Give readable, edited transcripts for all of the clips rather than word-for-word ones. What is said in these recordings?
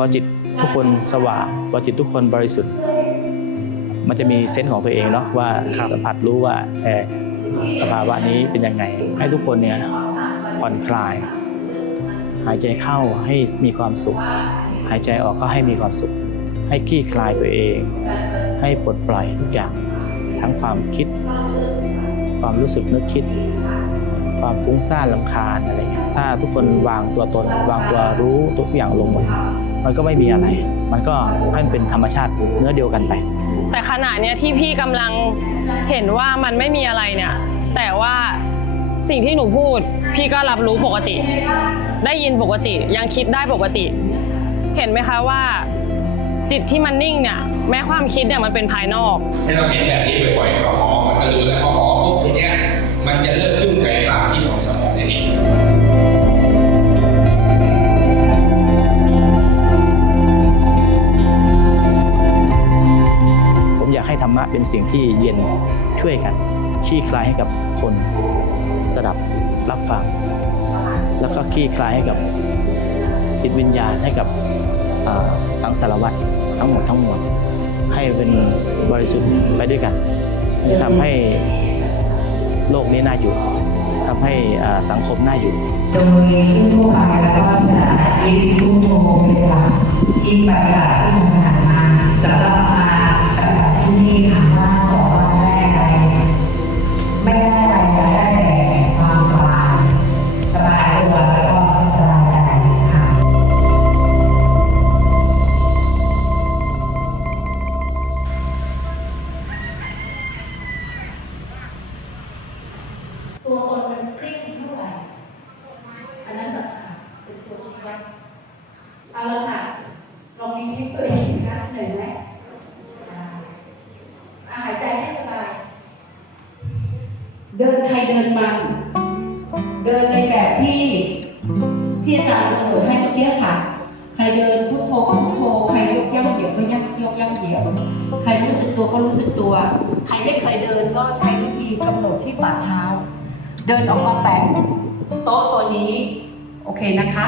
พอจิตทุกคนสว่างพอจิตทุกคนบริสุทธิ์มันจะมีเซนส์ของตัวเองเนาะว่าสัมผัสรู้ว่าสภาวะนี้เป็นยังไงให้ทุกคนเนี่ยผ่อนคลายหายใจเข้าให้มีความสุขหายใจออกก็ให้มีความสุขให้คลี่คลายตัวเองให้ปลดปล่อยทุกอย่างทั้งความคิดความรู้สึกนึกคิดความฟุ้งซ่านรำคาญอะไรเงี้ยถ้าทุกคนวางตัวตนวางตัวรู้ทุกอย่างลงหมดมันก็ไม่มีอะไรมันก็ให้เป็นธรรมชาติเนื้อเดียวกันไปแต่ขณะเนี้ยที่พี่กำลังเห็นว่ามันไม่มีอะไรเนี่ยแต่ว่าสิ่งที่หนูพูดพี่ก็รับรู้ปกติได้ยินปกติยังคิดได้ปกติเห็นไหมคะว่าจิตที่มันนิ่งเนี่ยแม้ความคิดเนี่ยมันเป็นภายนอกให้เราเห็นแบบนี้บ่อยๆพอมันก็รู้แล้วพอปุ๊บทีเนี้ยมันจะเริ่มยุ่งกับความคิดของสมองนี่ผมอยากให้ธรรมะเป็นสิ่งที่เย็นช่วยกันคลี่คลายให้กับคนสดับรับฟังแล้วก็คลี่คลายให้กับจิตวิญญาณให้กับสังสารวัฏทั้งหมดทั้งมวลให้เป็นบริสุทธิ์ไปด้วยกันทำให้โลกนี้น่าอยู่ทำให้สังคมน่าอยู่ตรงนี้ผู้พายแล้วก็จะยิ้มผู้โมโหเป็นหลักที่ปฏิบัติที่ผ่านมาสำหรับมาปฏิบัติที่นี่ถามว่าสองวันแรกอะไรไม่ได้อะไรได้แต่ความสบายสบายตัวแล้วก็สบายใจค่ะตัวตนมันเปรี้ยงเท่าไหร่อันนั้นแหละค่ะเป็นตัวชี้วัดเอาละค่ะลองเช็คตัวเองอีกครั้งหนึ่งไหมหายใจให้สบายเดินใครเดินมันเดินในแบบที่อาจารย์กำหนดให้เมื่อกี้ค่ะใครเดินพุทโธก็พุทโธใครยกย่ำเหยียบก็ยกย่ำเหยียบใครรู้สึกตัวก็รู้สึกตัวใครไม่เคยเดินก็ใช้วิธีกำหนดที่ฝ่าเท้าเดินออกมาแตะโต๊ะตัวนี้โอเคนะคะ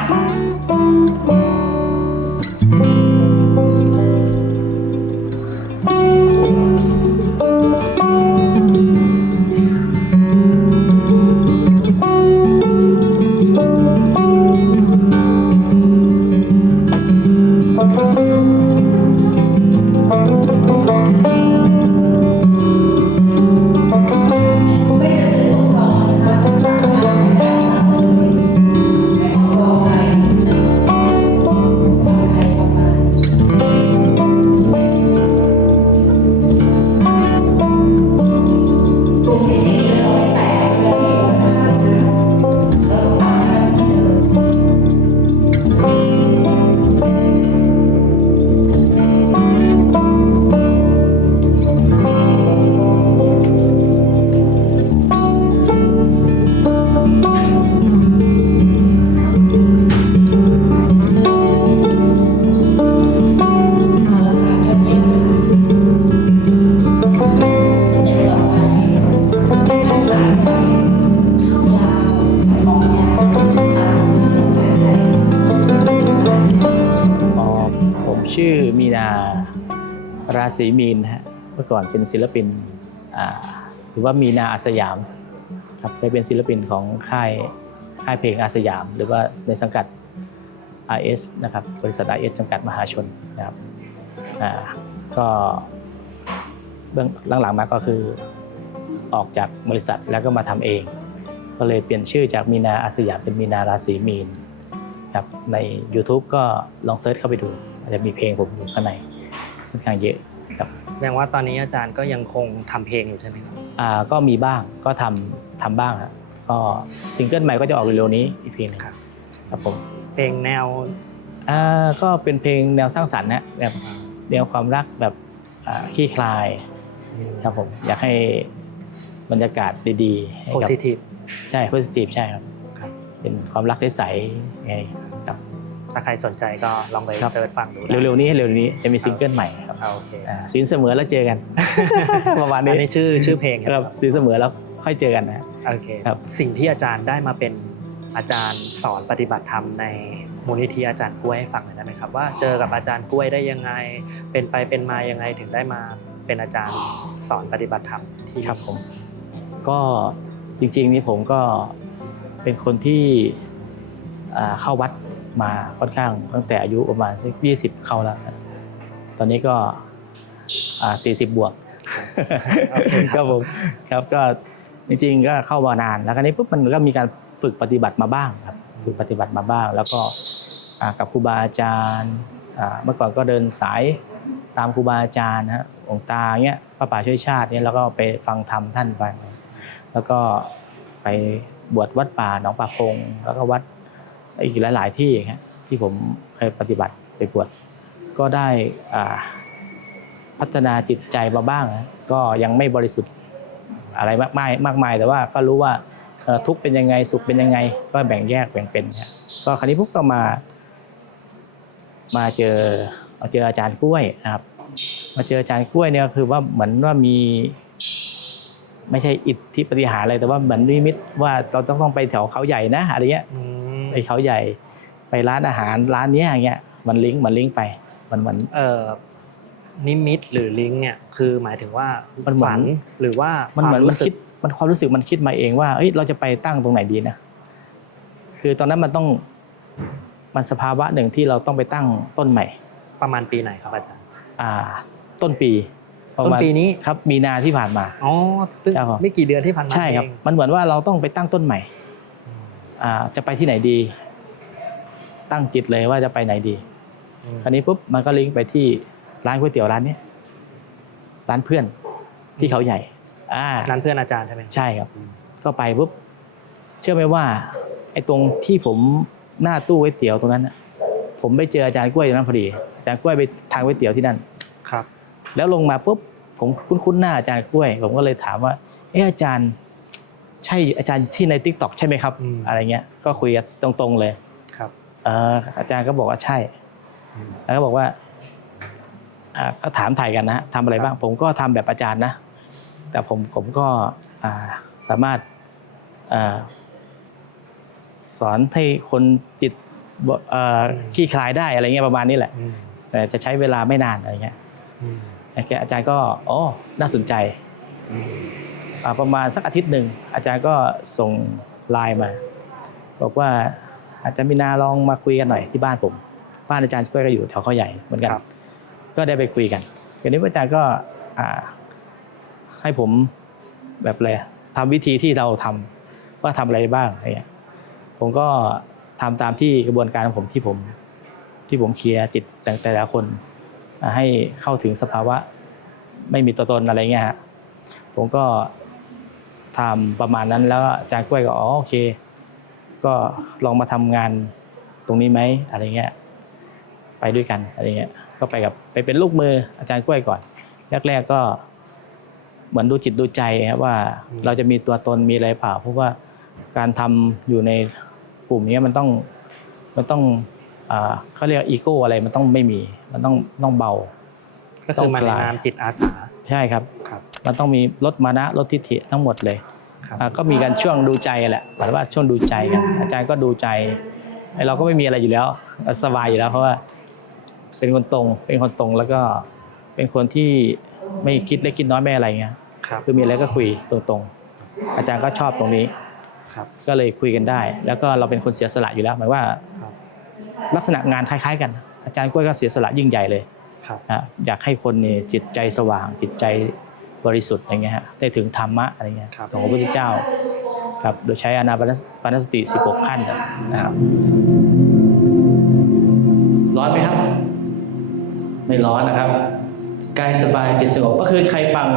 ชื่อมีนาราศีมีนฮะเมื่อก่อนเป็นศิลปินหรือว่ามีนาอาสยามครับเคยเป็นศิลปินของค่ายเพลงอาสยามหรือว่าในสังกัด RS นะครับบริษัท RS จำกัดมหาชนนะครับก็เบื้องหลังๆมาก็คือออกจากบริษัทแล้วก็มาทำเองก็เลยเปลี่ยนชื่อจากมีนาอาสยามเป็นมีนาราศีมีนครับใน YouTube ก็ลองเซิร์ชเข้าไปดูจะมีเพลงผมอยู่ข้างในค่อนข้างเยอะครับแสดงว่าตอนนี้อาจารย์ก็ยังคงทำเพลงอยู่ใช่ไหมครับก็มีบ้างก็ทำบ้างครับก็ซิงเกิลใหม่ก็จะออกเร็วๆนี้อีกเพลงนึงครับผมเพลงแนวก็เป็นเพลงแนวสร้างสรรค์นะแบบแนวความรักแบบคลี่คลายครับผมอยากให้บรรยากาศดีๆให้กับ positive ใช่ positive ใช่ครับเป็นความรักใสๆไงครับถ้าใครสนใจก็ลองไปเสิร์ชฟังดูเร็วๆนี้จะมีซิงเกิลใหม่ครับโอเคสินเสมอแล้วเจอกันประมาณนี้นี่ชื่อเพลงครับสินเสมอแล้วค่อยเจอกันนะโอเคครับสิ่งที่อาจารย์ได้มาเป็นอาจารย์สอนปฏิบัติธรรมใน มูลนิธิอาจารย์กล้วยให้ฟังหน่อยได้ไหมครับว่าเจอกับอาจารย์กล้วยได้ยังไงเป็นไปเป็นมายังไงถึงได้มาเป็นอาจารย์สอนปฏิบัติธรรมที่ ครับผมก็จริงๆนี่ผมก็เป็นคนที่เข้าวัดมาค่อนข้างตั้งแต่อายุประมาณสัก20เข้าแล้วนะตอนนี้ก็40 บวก ครับผมครับก็จริงๆก็เข้ามานานแล้วคราวนี้ปุ๊บมันก็มีการฝึกปฏิบัติมาบ้างครับฝึกปฏิบัติมาบ้างแล้วก็กับครูบาอาจารย์เมื่อก่อนก็เดินสายตามครูบาอาจารย์นะฮะองค์ตาเงี้ยพระป่าช่วยชาติเนี่ยแล้วก็ไปฟังธรรมท่านไปแล้วก็ไปบวชวัดป่าหนองป่าพงแล้วก็วัดอีกหลายๆที่ครับที่ผมเคยปฏิบัติไปบวชก็ได้พัฒนาจิตใจมาบ้างนะก็ยังไม่บริสุทธิ์อะไรมากมายแต่ว่าก็รู้ว่าทุกข์เป็นยังไงสุขเป็นยังไงก็แบ่งแยกแบ่งเป็นนะก็คราวนี้พวกก็มาเจออาจารย์กล้วยนะครับมาเจออาจารย์กล้วยเนี่ยคือว่าเหมือนว่ามีไม่ใช่อิทธิปฏิหารอะไรแต่ว่าเหมือนนิมิตว่าเราต้องไปแถวเขาใหญ่นะอะไรเงี้ยไปเขาใหญ่ไปร้านอาหารร้านนี้อย่างเงี้ยมันลิงก์ไปมันนิมิตหรือลิงก์เนี่ยคือหมายถึงว่า มันเหมือน ฝันหรือว่า มันเหมือน ความรู้สึก ความรู้สึกมันคิดมาเองว่าเอ้ยเราจะไปตั้งตรงไหนดีนะคือตอนนั้นมันสภาวะหนึ่งที่เราต้องไปตั้งต้นใหม่ประมาณปีไหนครับอาจารย์ต้นปีต้นปีนี้ครับมีนาที่ผ่านมาอ๋อไม่กี่เดือนที่ผ่านมาใช่ครับมันเหมือนว่าเราต้องไปตั้งต้นใหม่จะไปที่ไหนดีตั้งจิตเลยว่าจะไปไหนดีคราวนี้ปุ๊บมันก็ลิงก์ไปที่ร้านก๋วยเตี๋ยวร้านนี้ร้านเพื่อนที่เขาใหญ่ร้านเพื่อนอาจารย์ใช่ไหมใช่ครับก็ไปปุ๊บเชื่อไหมว่าไอ้ตรงที่ผมหน้าตู้ก๋วยเตี๋ยวตรงนั้นผมไปเจออาจารย์กล้วยอยู่นั้นพอดีอาจารย์กล้วยไปทานก๋วยเตี๋ยวที่นั่นครับแล้วลงมาปุ๊บผมคุ้นหน้าอาจารย์กล้วยผมก็เลยถามว่าอาจารย์ใช่อาจารย์ที่ใน TikTok ใช่ไหมครับอะไรเงี้ยก็คุยกันตรงๆเลยครับอาจารย์ก็บอกว่าใช่แล้วก็บอกว่าก็ถามถ่ายกันนะทำอะไรบ้างผมก็ทำแบบอาจารย์นะแต่ผมก็สามารถสอนให้คนจิตขี้คลายได้อะไรเงี้ยประมาณนี้แหละแต่จะใช้เวลาไม่นานอะไรเงี้ยอาจารย์ก็น่าสนใจประมาณสักอาทิตย์หนึ่งอาจารย์ก็ส่งไลน์มาบอกว่าอาจารย์มีนาลองมาคุยกันหน่อยที่บ้านผมบ้านอาจารย์กล้วยก็อยู่แถวเขาใหญ่เหมือนกันก็ได้ไปคุยกันทีนี้อาจารย์ก็ให้ผมแบบอะไรทำวิธีที่เราทำว่าทำอะไรบ้างอะไรเงี้ยผมก็ทำตามที่กระบวนการของผมที่ผมเคลียร์จิตแต่ละคนให้เข้าถึงสภาวะไม่มีตัวตนอะไรเงี้ยฮะผมก็ทำประมาณนั้นแล้วอาจารย์กล้วยก็โอเคก็ลองมาทำงานตรงนี้ไหมอะไรเงี้ยไปด้วยกันอะไรเงี้ยก็ไปเป็นลูกมืออาจารย์กล้วยก่อนแรกๆก็เหมือนดูจิตดูใจครับว่าเราจะมีตัวตนมีอะไรเปล่าเพราะว่าการทำอยู่ในกลุ่มนี้มันต้องเขาเรียกอีโก้อะไรมันต้องไม่มีมันต้องเบาก็คือมาในนามจิตอาสาใช่ครับมันต้องมีลดมานะลดทิฏฐิทั้งหมดเลยก็มีการช่วงดูใจแหละหมายว่าช่วงดูใจกันอาจารย์ก็ดูใจเราก็ไม่มีอะไรอยู่แล้วสบายอยู่แล้วเพราะว่าเป็นคนตรงแล้วก็เป็นคนที่ไม่คิดเล็กคิดน้อยไม่อะไรเงี้ยคือมีอะไรก็คุยตรงๆอาจารย์ก็ชอบตรงนี้ก็เลยคุยกันได้แล้วก็เราเป็นคนเสียสละอยู่แล้วหมายว่าลักษณะงานคล้ายๆกันอาจารย์กล้วยก็เสียสละยิ่งใหญ่เลยอยากให้คนนี่จิตใจสว่างจิตใจบริสุทธิ์อะไรเงี้ยฮะได้ถึงธรรมะอะไรเงี้ยของพระพุทธเจ้าครับโดยใช้อานาปานสติ16ขั้นนะครับร้อนไหมครับไม่ร้อนนะครับกายสบายจิตสงบก็คือใครฟัง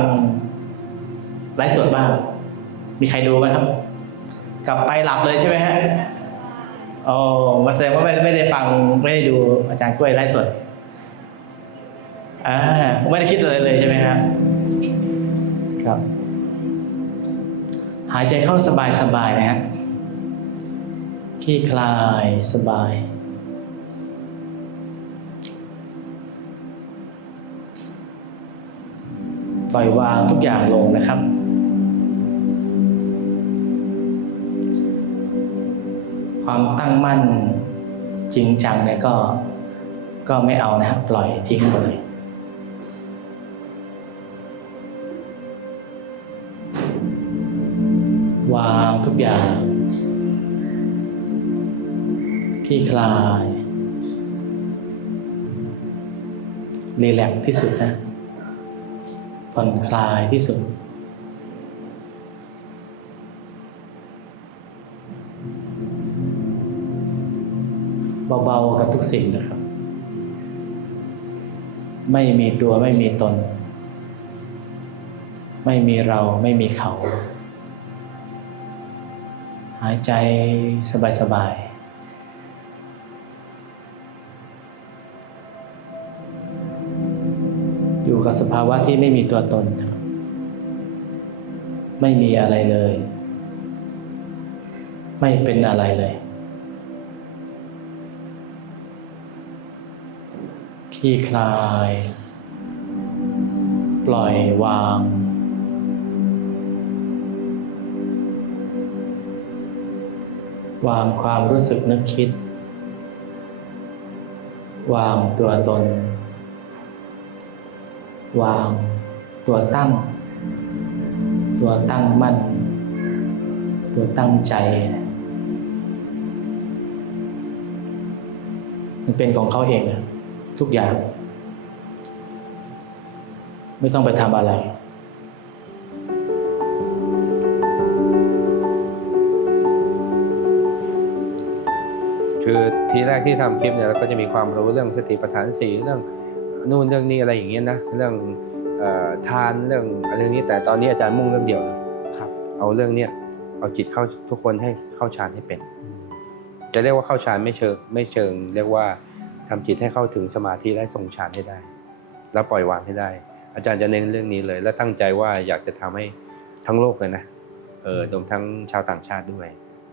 ไลฟ์สดบ้างมีใครดูไหมครับกลับไปหลับเลยใช่ไหมฮะมาแสดงว่าไม่ได้ฟังไม่ได้ดูอาจารย์กล้วยไลฟ์สดไม่ได้คิดอะไรเลยใช่ไหมครับหายใจเข้าสบายนะฮะคลี่คลายสบายปล่อยวางทุกอย่างลงนะครับความตั้งมั่น จริงจังเนี่ยก็ไม่เอานะครับปล่อยทิ้งหมดเลยวางทุกอย่างคลี่คลายรีแลกซ์ที่สุดนะผ่อนคลายที่สุดเบาๆกับทุกสิ่งนะครับไม่มีตัวไม่มีตนไม่มีเราไม่มีเขาหายใจสบายๆอยู่กับสภาวะที่ไม่มีตัวตนนะครับไม่มีอะไรเลยไม่เป็นอะไรเลยคลี่คลายปล่อยวางความรู้สึกนึกคิดวางตัวตนวางตัวตั้งมั่นตัวตั้งใจมันเป็นของเขาเองนะทุกอย่างไม่ต้องไปทำอะไรคือทีแรกที่ทำคลิปเนี่ยเราก็จะมีความรู้เรื่องสติปัฏฐานสี่เรื่องนู่นเรื่องนี้อะไรอย่างเงี้ยนะเรื่องทานเรื่องอะไรนี้แต่ตอนนี้อาจารย์มุ่งเรื่องเดียวนะครับเอาเรื่องเนี้ยเอาจิตเข้าทุกคนให้เข้าฌานให้เป็นจะเรียกว่าเข้าฌานไม่เชิงเรียกว่าทำจิตให้เข้าถึงสมาธิและทรงฌานให้ได้แล้วปล่อยวางให้ได้อาจารย์จะเน้นเรื่องนี้เลยและตั้งใจว่าอยากจะทำให้ทั้งโลกเลยนะรวมทั้งชาวต่างชาติด้วย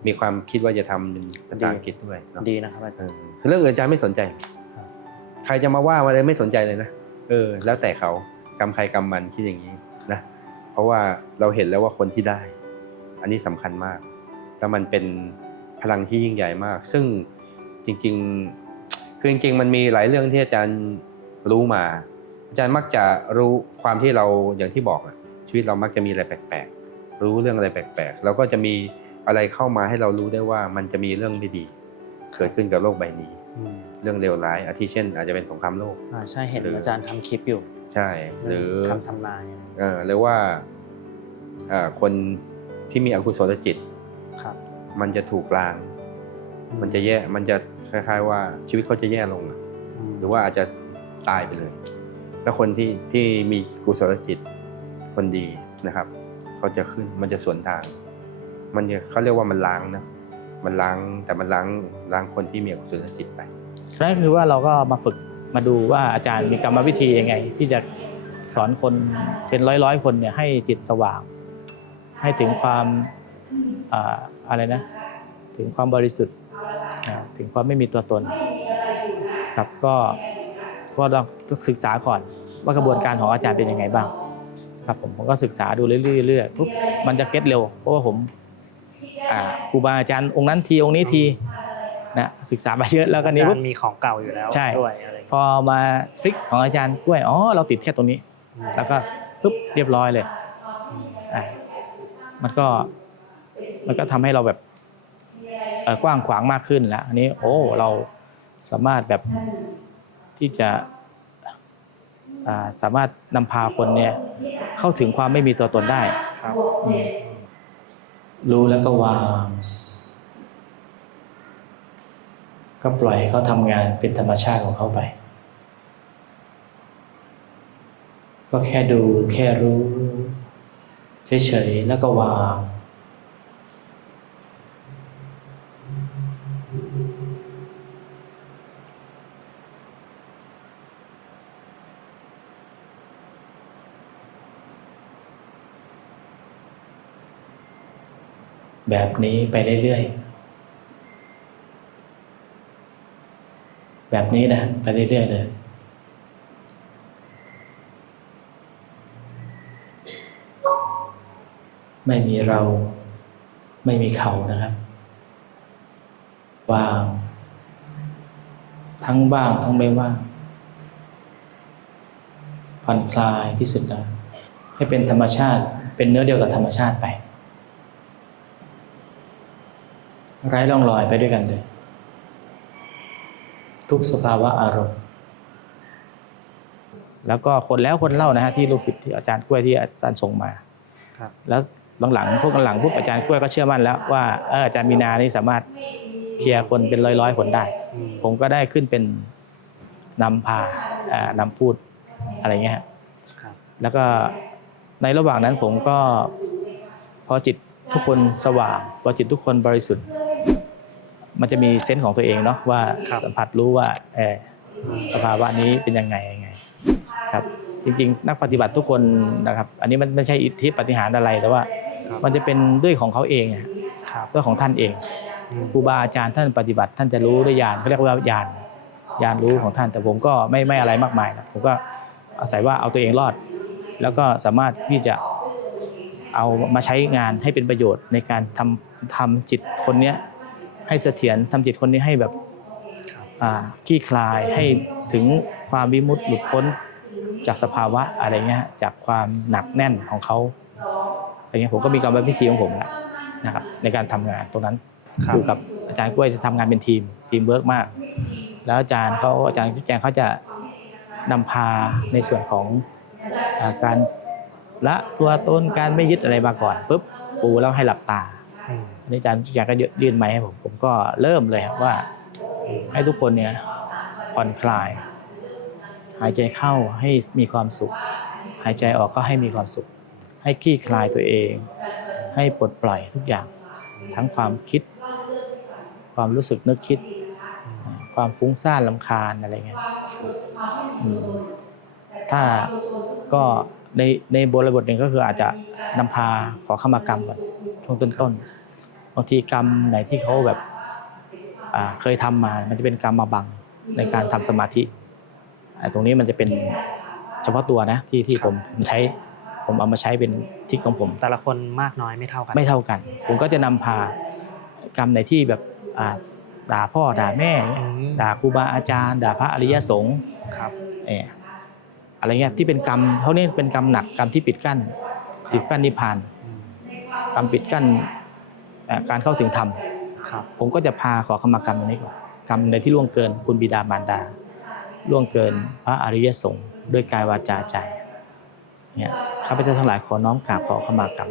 มีความคิดว่าจะทำเป็นภาษาอังกฤษด้วยดีนะครับอาจารย์คือเรื่องอื่นอาจารย์ไม่สนใจใครจะมาว่าอะไรไม่สนใจเลยนะแล้วแต่เขากรรมใครกรรมมันคิดอย่างนี้นะเพราะว่าเราเห็นแล้วว่าคนที่ได้อันนี้สำคัญมากแล้วมันเป็นพลังที่ยิ่งใหญ่มากซึ่งจริงๆคือจริงๆมันมีหลายเรื่องที่อาจารย์รู้มาอาจารย์มักจะรู้ความที่เราอย่างที่บอกชีวิตเรามักจะมีอะไรแปลกๆรู้เรื่องอะไรแปลกๆแล้วก็จะมีอะไรเข้ามาให้เรารู้ได้ว่ามันจะมีเรื่องไม่ดีเกิดขึ้นกับโลกใบนี้เรื่องเลวร้ายอาทิเช่นอาจจะเป็นสงครามโลกใช่เห็นอาจารย์ทำคลิปอยู่ใช่หรือทำนายหรือว่าคนที่มีอกุศลจิตมันจะถูกล้างมันจะแย่มันจะคล้ายๆว่าชีวิตเขาจะแย่ลงหรือว่าอาจจะตายไปเลยแล้วคนที่มีกุศลจิตคนดีนะครับเขาจะขึ้นมันจะสวนทางมันจะเขาเรียกว่ามันล้างนะมันล้างแต่มันล้างคนที่มีอกุศลจิตไปนั่นคือว่าเราก็มาฝึกมาดูว่าอาจารย์มีกรรมวิธียังไงที่จะสอนคนเป็นร้อยคนเนี่ยให้จิตสว่างให้ถึงความอะไรนะถึงความบริสุทธิ์ถึงความไม่มีตัวตนครับก็ต้องศึกษาก่อนว่ากระบวนการของอาจารย์เป็นยังไงบ้างครับผมก็ศึกษาดูเรื่อยๆปุ๊บมันจะเก็ตเร็วเพราะว่าผมครูบาอาจารย์องค์นั้นทีองค์นี้ทีนะศึกษามาเยอะแล้วก็นี้มีของเก่าอยู่แล้วด้วยอะไรพอมาทริคของอาจารย์กล้วยเราติดแค่ตรงนี้แล้วก็ปุ๊บเรียบร้อยเลยมันก็ทำให้เราแบบกว้างขวางมากขึ้นแล้วอันนี้เราสามารถแบบที่จะสามารถนำพาคนเนี่ยเข้าถึงความไม่มีตัวตนได้ครับรู้แล้วก็วางก็ปล่อยเขาทำงานเป็นธรรมชาติของเขาไปก็แค่ดูแค่รู้เฉยๆแล้วก็วางแบบนี้ไปเรื่อยๆแบบนี้นะไปเรื่อยๆเลยไม่มีเราไม่มีเขานะครับวาง ทั้งว่างทั้งไม่ว่างผ่อนคลายที่สุดแล้วให้เป็นธรรมชาติเป็นเนื้อเดียวกับธรรมชาติไปไร้ร่องรอยไปด้วยกันเลยทุกสภาวะอารมณ์แล้วก็คนแล้วคนเล่านะฮะที่ลูกศิษย์ที่อาจารย์กล้วยที่อาจารย์ส่งมาแล้วหลังๆพวกหลังปุ๊บอาจารย์กล้วยก็เชื่อมั่นแล้วว่าอาจารย์มีนานี่สามารถเคลียร์คนเป็นร้อยๆคนได้ผมก็ได้ขึ้นเป็นนำพานำพูดอะไรเงี้ยครับแล้วก็ในระหว่างนั้นผมก็พอจิตทุกคนสว่างพอจิตทุกคนบริสุทธิ์มันจะมีเซนส์ของตัวเองเนาะว่าสัมผัสรู้ว่าสภาวะนี้เป็นยังไงครับจริงๆนักปฏิบัติทุกคนนะครับอันนี้มันไม่ใช่อิทธิปาฏิหาริย์อะไรแต่ว่ามันจะเป็นด้วยของเขาเองด้วยของท่านเองครูบาอาจารย์ท่านปฏิบัติท่านจะรู้ด้วยญาณเขาเรียกว่าญาณรู้ของท่านแต่ผมก็ไม่อะไรมากมายนะผมก็อาศัยว่าเอาตัวเองรอดแล้วก็สามารถที่จะเอามาใช้งานให้เป็นประโยชน์ในการทำจิตคนนี้ให้เสถียรทำจิตคนนี้ให้แบบคลี่คลายให้ถึงความวิมุตติหลุดพ้นจากสภาวะอะไรเงี้ยจากความหนักแน่นของเขาอะไรเงี้ยผมก็มีกรรมวิธีของผมนะครับในการทำงานตรงนั้นอยู่กับอาจารย์กล้วยจะทำงานเป็นทีมเวิร์กมากแล้วอาจารย์แจงเขาจะนำพาในส่วนของการละตัวตนการไม่ยึดอะไรมาก่อนปุ๊บปูแล้วให้หลับตาอาจารย์แจงก็ยื่นไมค์ให้ผมก็เริ่มเลยว่าให้ทุกคนเนี่ยผ่อนคลายหายใจเข้าให้มีความสุขหายใจออกก็ให้มีความสุขให้คลี่คลายตัวเองให้ปลดปล่อยทุกอย่างทั้งความคิดความรู้สึกนึกคิดความฟุ้งซ่านรำคาญอะไรเงี้ยถ้าก็ในบทหนึ่งก็คืออาจจะนำพาขอขมากรรมก่อนช่วงต้นบางทีกรรมไหนที่เขาแบบเคยทำมามันจะเป็นกรรมมาบังในการทำสมาธิตรงนี้มันจะเป็นเฉพาะตัวนะที่ผมเอามาใช้เป็นทิศของผมแต่ละคนมากน้อยไม่เท่ากันผมก็จะนำพากรรมไหนที่แบบด่าพ่อด่าแม่ด่าครูบาอาจารย์ด่าพระอริยสงฆ์อะไรเงี้ยที่เป็นกรรมเขาเนี่ยเป็นกรรมหนักกรรมที่ปิดกั้นนิพพานกรรมปิดกั้นการเข้าถึงธรรมผมก็จะพาขอขมากรรมตรงนี้ก่อนกรรมในที่ล่วงเกินคุณบิดามารดาล่วงเกินพระอริยสงฆ์ด้วยกายวาจาใจเนี่ยข้าพเจ้าทั้งหลายขอน้อมกราบขอขมากรรม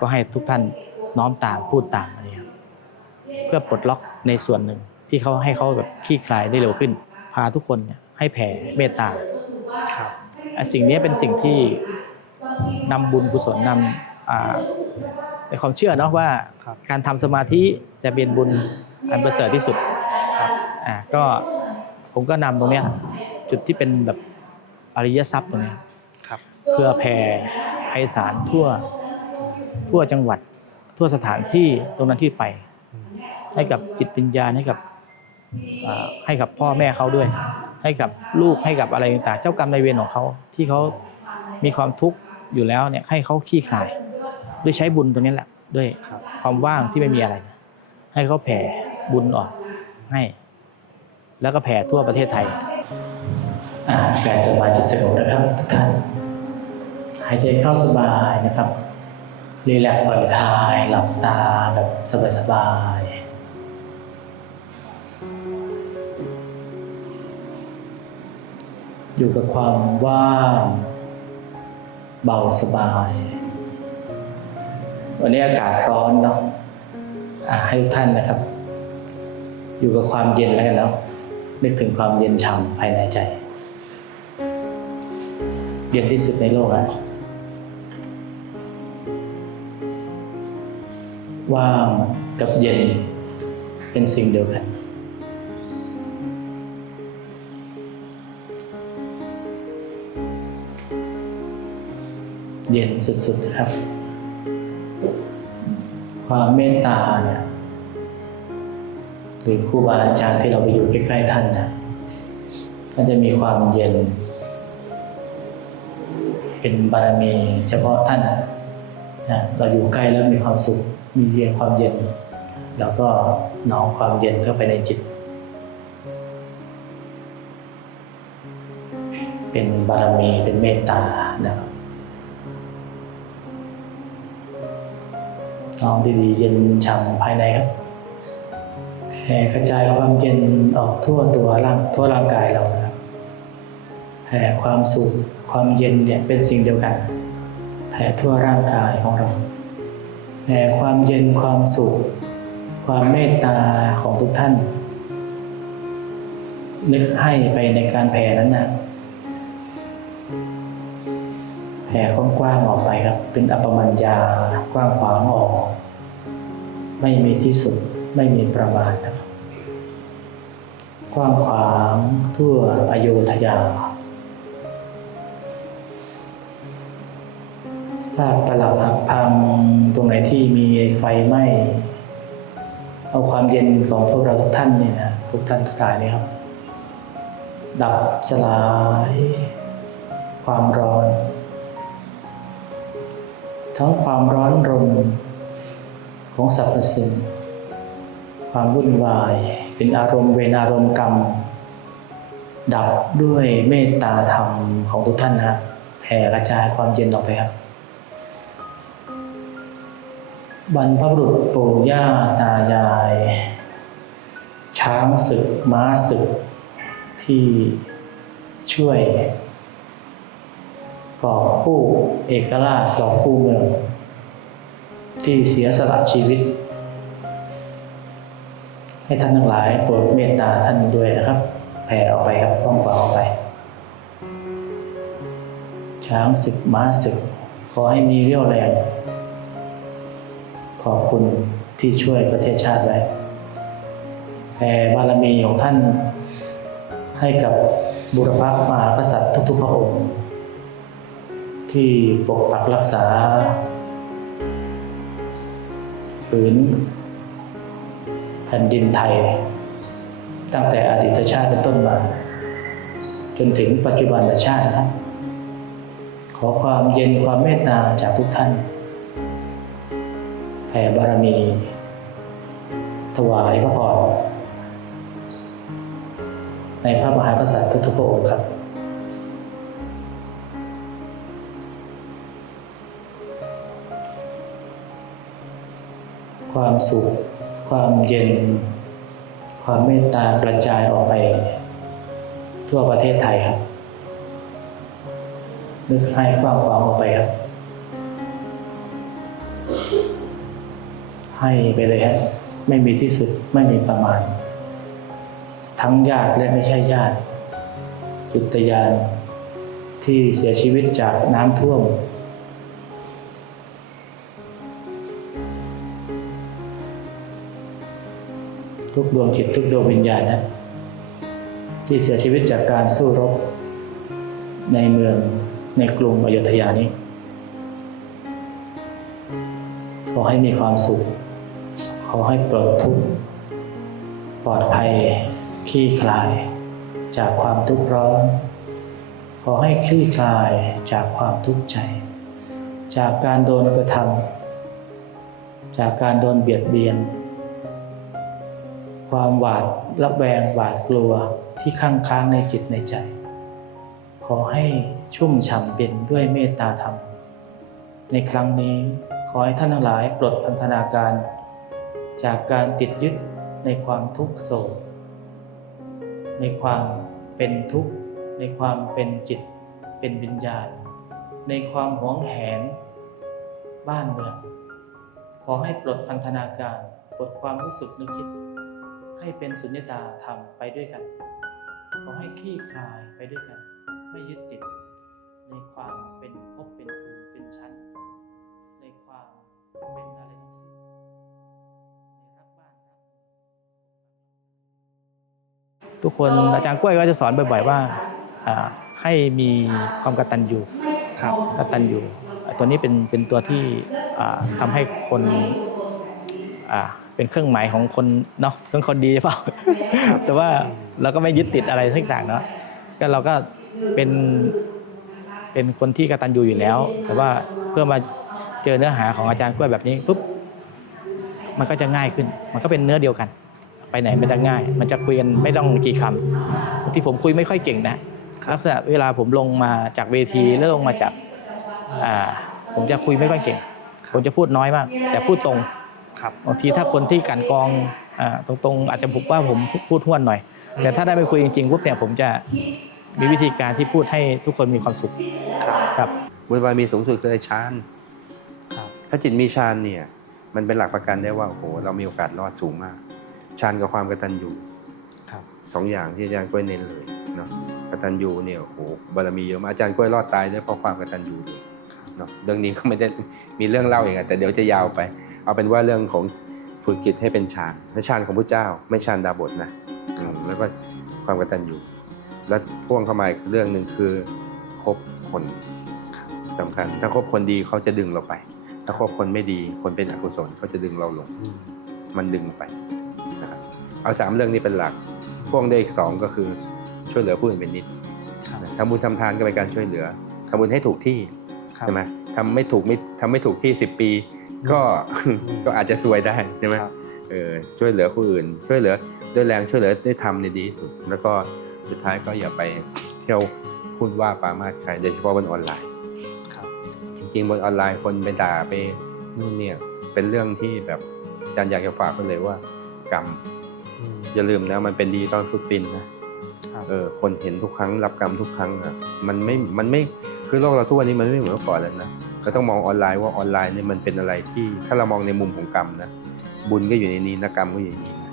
ก็ให้ทุกท่านน้อมตามพูดตามอะไรครับเพื่อปลดล็อกในส่วนหนึ่งที่เขาให้เขาแบบคลี่คลายได้เร็วขึ้นพาทุกคนเนี่ยให้แผ่เมตตาสิ่งนี้เป็นสิ่งที่นำบุญกุศลนำในความเชื่อเนาะว่าการทำสมาธิจะเป็นบุญอันประเสริฐที่สุดก็ผมก็นำตรงเนี้ยจุดที่เป็นแบบอริยทรัพย์ตรงนี้เพื่อแผ่ไพศาลทั่วจังหวัดทั่วสถานที่ตรงนั้นที่ไปให้กับจิตวิญญาณให้กับพ่อแม่เขาด้วยให้กับลูกให้กับอะไรต่างๆเจ้ากรรมนายเวรของเขาที่เขามีความทุกข์อยู่แล้วเนี่ยให้เขาคลี่คลายด้วยใช้บุญตรงนี้แหละด้วยความว่างที่ไม่มีอะไรให้เขาแผ่บุญออกให้แล้วก็แผ่ทั่วประเทศไทยกายสบายจิตสงบนะครับทุกท่านหายใจเข้าสบายนะครับรีแลกซ์ผ่อนคลายหลับตาแบบสบายๆอยู่กับความว่างเบาสบายวันนี้อากาศร้อนเนาะให้ทุกท่านนะครับอยู่กับความเย็นแล้วกันเนาะนึกถึงความเย็นฉ่ำภายในใจเย็นที่สุดในโลกแล้วว่างกับเย็นเป็นสิ่งเดียวกันเย็นสุดๆครับความเมตตาเนี่ยหรือครูบาอาจารย์ที่เราไปอยู่ใกล้ๆท่านนะท่านจะมีความเย็นเป็นบารมีเฉพาะท่านนะเราอยู่ใกล้แล้วมีความสุขมีความเย็นแล้วก็น้อมความเย็นเข้าไปในจิต เป็นบารมีเป็นเมตตานะครับน้อมดีๆเย็นฉ่ำภายในครับแผ่กระจายความเย็นออกทั่วร่างกายเรานะครับแผ่ความสุขความเย็นเนี่ยเป็นสิ่งเดียวกันแผ่ทั่วร่างกายของเราแผ่ความเย็นความสุขความเมตตาของทุกท่านนึกให้ไปในการแผ่นั้นนะแผ่กว้างๆออกไปครับเป็นอัปปมัญญากว้างขวางออกไม่มีที่สุดไม่มีประมาณนะครับกว้างขวางทั่วอโยธยาซากปรักหักพังตรงไหนที่มีไฟไหม้เอาความเย็นของพวกเราทุกท่านเนี่ยนะทุกท่านทุกท่านนี่ครับดับสลายความร้อนทั้งความร้อนรนของสรรพสิ่งความวุ่นวายเป็นอารมณ์เวรอารมณ์กรรมดับด้วยเมตตาธรรมของทุกท่านนะแผ่กระจายความเย็นออกไปครับบรรพบุรุษปู่ย่าตายายช้างศึกม้าศึกที่ช่วยกอบกู้เอกราชกอบกู้เมืองที่เสียสละชีวิตให้ท่านทั้งหลายโปรดเมตตาท่านด้วยนะครับแผ่ออกไปครับกว้างขวางออกไปช้างศึกม้าศึกขอให้มีเรี่ยวแรงขอบคุณที่ช่วยประเทศชาติไว้แผ่บารมีของท่านให้กับบุรพมหากษัตริย์ทุกๆพระองค์ที่ปกปักรักษาผืนแผ่นดินไทยตั้งแต่อดีตชาติเป็นต้นมาจนถึงปัจจุบันชาตินะครับขอความเย็นความเมตตาจากทุกท่านแผ่บารมีถวายพระพรในพระมหากษัตริย์ทุกๆพระองค์ครับความสุขความเย็นความเมตตากระจายออกไปทั่วประเทศไทยครับนึกให้กว้างขวางออกไปครับให้ไปเลยครับไม่มีที่สุดไม่มีประมาณทั้งญาติและไม่ใช่ญาติอุทยานที่เสียชีวิตจากน้ำท่วมทุกดวงจิตทุกดวงวิญญาณนะที่เสียชีวิตจากการสู้รบในเมืองในกรุงอยุธยานี้ขอให้มีความสุขขอให้ปลดทุกข์ปลอดภัยคลี่คลายจากความทุกข์ร้อนขอให้คลี่คลายจากความทุกข์ใจจากการโดนกระทำจากการโดนเบียดเบียนความหวาดระแวงหวาดกลัวที่ค้างในจิตในใจขอให้ชุ่มฉ่ำเย็นด้วยเมตตาธรรมในครั้งนี้ขอให้ท่านทั้งหลายปลดพันธนาการจากการติดยึดในความทุกข์โศกในความเป็นทุกข์ในความเป็นจิตเป็นวิญญาณในความหวงแหนบ้านเมืองขอให้ปลดพันธนาการปลดความรู้สึกนึกคิดให้เป็นสุญญตาธรรมไปด้วยกันขอให้คลี่คลายไปด้วยกันไม่ยึดติดในความเป็นภพเป็นภูมิเป็นชั้นในความเป็นอะไรทั้งสิ้นในรักบ้านรักทุกคนอาจารย์กล้วยก็จะสอนบ่อยๆว่าให้มีความกตัญญูครับกตัญญูตัวนี้เป็นตัวที่ทำให้คนเป็นเครื่องหมายของคนเนาะเป็นคนดีเปล่า แต่ว่าเราก็ไม่ยึดติดอะไรทุกอย่างเนาะก็เราก็เป็นคนที่กตัญญูอยู่แล้วแต่ว่าเพื่อมาเจอเนื้อหาของอาจารย์กล้วยแบบนี้ปุ๊บมันก็จะง่ายขึ้นมันก็เป็นเนื้อเดียวกันไปไหนมันจะง่ายมันจะคุยกันไม่ต้องกี่คำที่ผมคุยไม่ค่อยเก่งนะ ลักษณะเวลาผมลงมาจากเวทีแล้วลงมาจากผมจะคุยไม่ค่อยเก่งผมจะพูดน้อยมากแต่พูดตรง ครับ บางทีถ้าคนที่กันกรองตรงๆอาจจะผมว่าผมพูดห้วนหน่อยแต่ถ้าได้ไปคุยจริงๆปุ๊บเนี่ยผมจะมีวิธีการที่พูดให้ทุกคนมีความสุขครับ บุญบารมีสูงสุดคือฌาน ครับ ถ้าจิตมีฌานเนี่ยมันเป็นหลักประกันได้ว่าโอ้โหเรามีโอกาสรอดสูงมากฌานกับความกตัญญู ครับ สองอย่างที่อาจารย์กล้วยเน้นเลยเนาะกตัญญูเนี่ยโอ้โหบารมีเยอะมากอาจารย์กล้วยรอดตายด้วยเพราะความกตัญญูเลยเนาะเรื่องนี้ก็ไม่ได้มีเรื่องเล่าอย่างไงแต่เดี๋ยวจะยาวไปเอาเป็นว่าเรื่องของฝึกจิตให้เป็นฌานและฌานของพระเจ้าไม่ฌานดาบทนะแล้วก็ความกตัญญูแล้วพ่วงเข้ามาอีกเรื่องหนึ่งคือคบคนสำคัญถ้าคบคนดีเขาจะดึงเราไปถ้าคบคนไม่ดีคนเป็นอกุศลเขาจะดึงเราลงมันดึงไปนะครับเอา3เรื่องนี้เป็นหลักพ่วงได้อีก2ก็คือช่วยเหลือผู้อื่นเป็นนิดทำบุญทำทานก็เป็นการช่วยเหลือทำบุญให้ถูกที่ใช่ไหมทำไม่ถูกที่10 ปีก็อาจจะซวยได้ใช่ไหมช่วยเหลือผู้อื่นช่วยเหลือด้วยแรงช่วยเหลือด้วยธรรมในดีที่สุดแล้วก็สุดท้ายก็อย่าไปเที่ยวพูดว่าปรามาสใครโดยเฉพาะบนออนไลน์จริงๆบนออนไลน์คนไปด่าไปนู่นเนี่ยเป็นเรื่องที่แบบอาจารย์อยากจะฝากไปเลยว่ากรรมอย่าลืมนะมันเป็นดิจิตอลฟุตปรินท์นะคนเห็นทุกครั้งรับกรรมทุกครั้งอ่ะมันไม่คือโลกเราทุกวันนี้มันไม่เหมือนเมื่อก่อนแล้วนะก็ต้องมองออนไลน์ว่าออนไลน์เนี่ยมันเป็นอะไรที่ถ้าเรามองในมุมของกรรมนะบุญก็อยู่ในนี้นะกรรมก็อยู่ในนี้นะ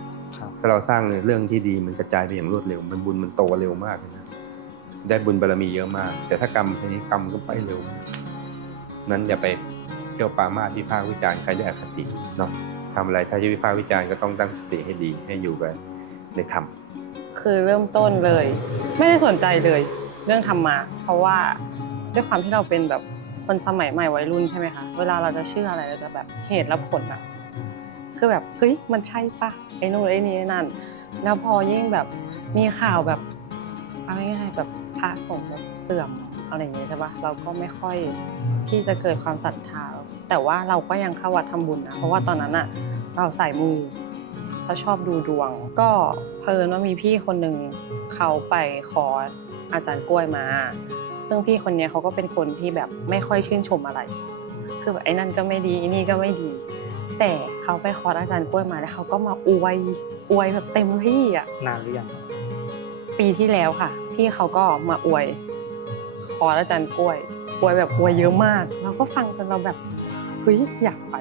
ถ้าเราสร้างเรื่องที่ดีมันกระจายไปอย่างรวดเร็วมันบุญมันโตเร็วมากนะได้บุญบารมีเยอะมากแต่ถ้ากรรมทีนี้กรรมก็ไปเร็วนั้นอย่าไปเที่ยวปรามาสวิพากษ์วิจารณ์ใครด้วยอคติเนาะทำอะไรถ้าจะวิพากษ์วิจารณ์ก็ต้องตั้งสติให้ดีให้อยู่กับในธรรมคือเริ่มต้นเลย ไม่ได้สนใจเลยเรื่องธรรมะเพราะว่าด้วยความที่เราเป็นแบบคนสมัยใหม่วัยรุ่นใช่ไหมคะเวลาเราจะเชื่ออะไรเราจะแบบเหตุและผลอะคือแบบเฮ้ยมันใช่ปะไอ้นู่นไอ้นี่ไอ้นั่นแล้วพอยิ่งแบบมีข่าวแบบเอาง่ายๆแบบพระสงฆ์แบบเสื่อมอะไรอย่างเงี้ยใช่ปะเราก็ไม่ค่อยที่จะเกิดความศรัทธาแต่ว่าเราก็ยังเข้าวัดทำบุญนะเพราะว่าตอนนั้นอะเราสายมูเขาชอบดูดวงก็เพิ่นว่ามีพี่คนหนึ่งเขาไปขออาจารย์กล้วยมาซึ่งพี่คนนี้เขาก็เป็นคนที่แบบไม่ค่อยชื่นชมอะไรคือแบบไอ้นั่นก็ไม่ดีไอ้นี่ก็ไม่ดีแต่เขาไปขออาจารย์กล้วยมาแล้วเขาก็มาอวยแบบเต็มที่อ่ะนานหรือยังปีที่แล้วค่ะพี่เขาก็มาอวยขออาจารย์กล้วยอวยแบบอวยเยอะมากเราก็ฟังจนเราแบบเฮ้ยอยากไป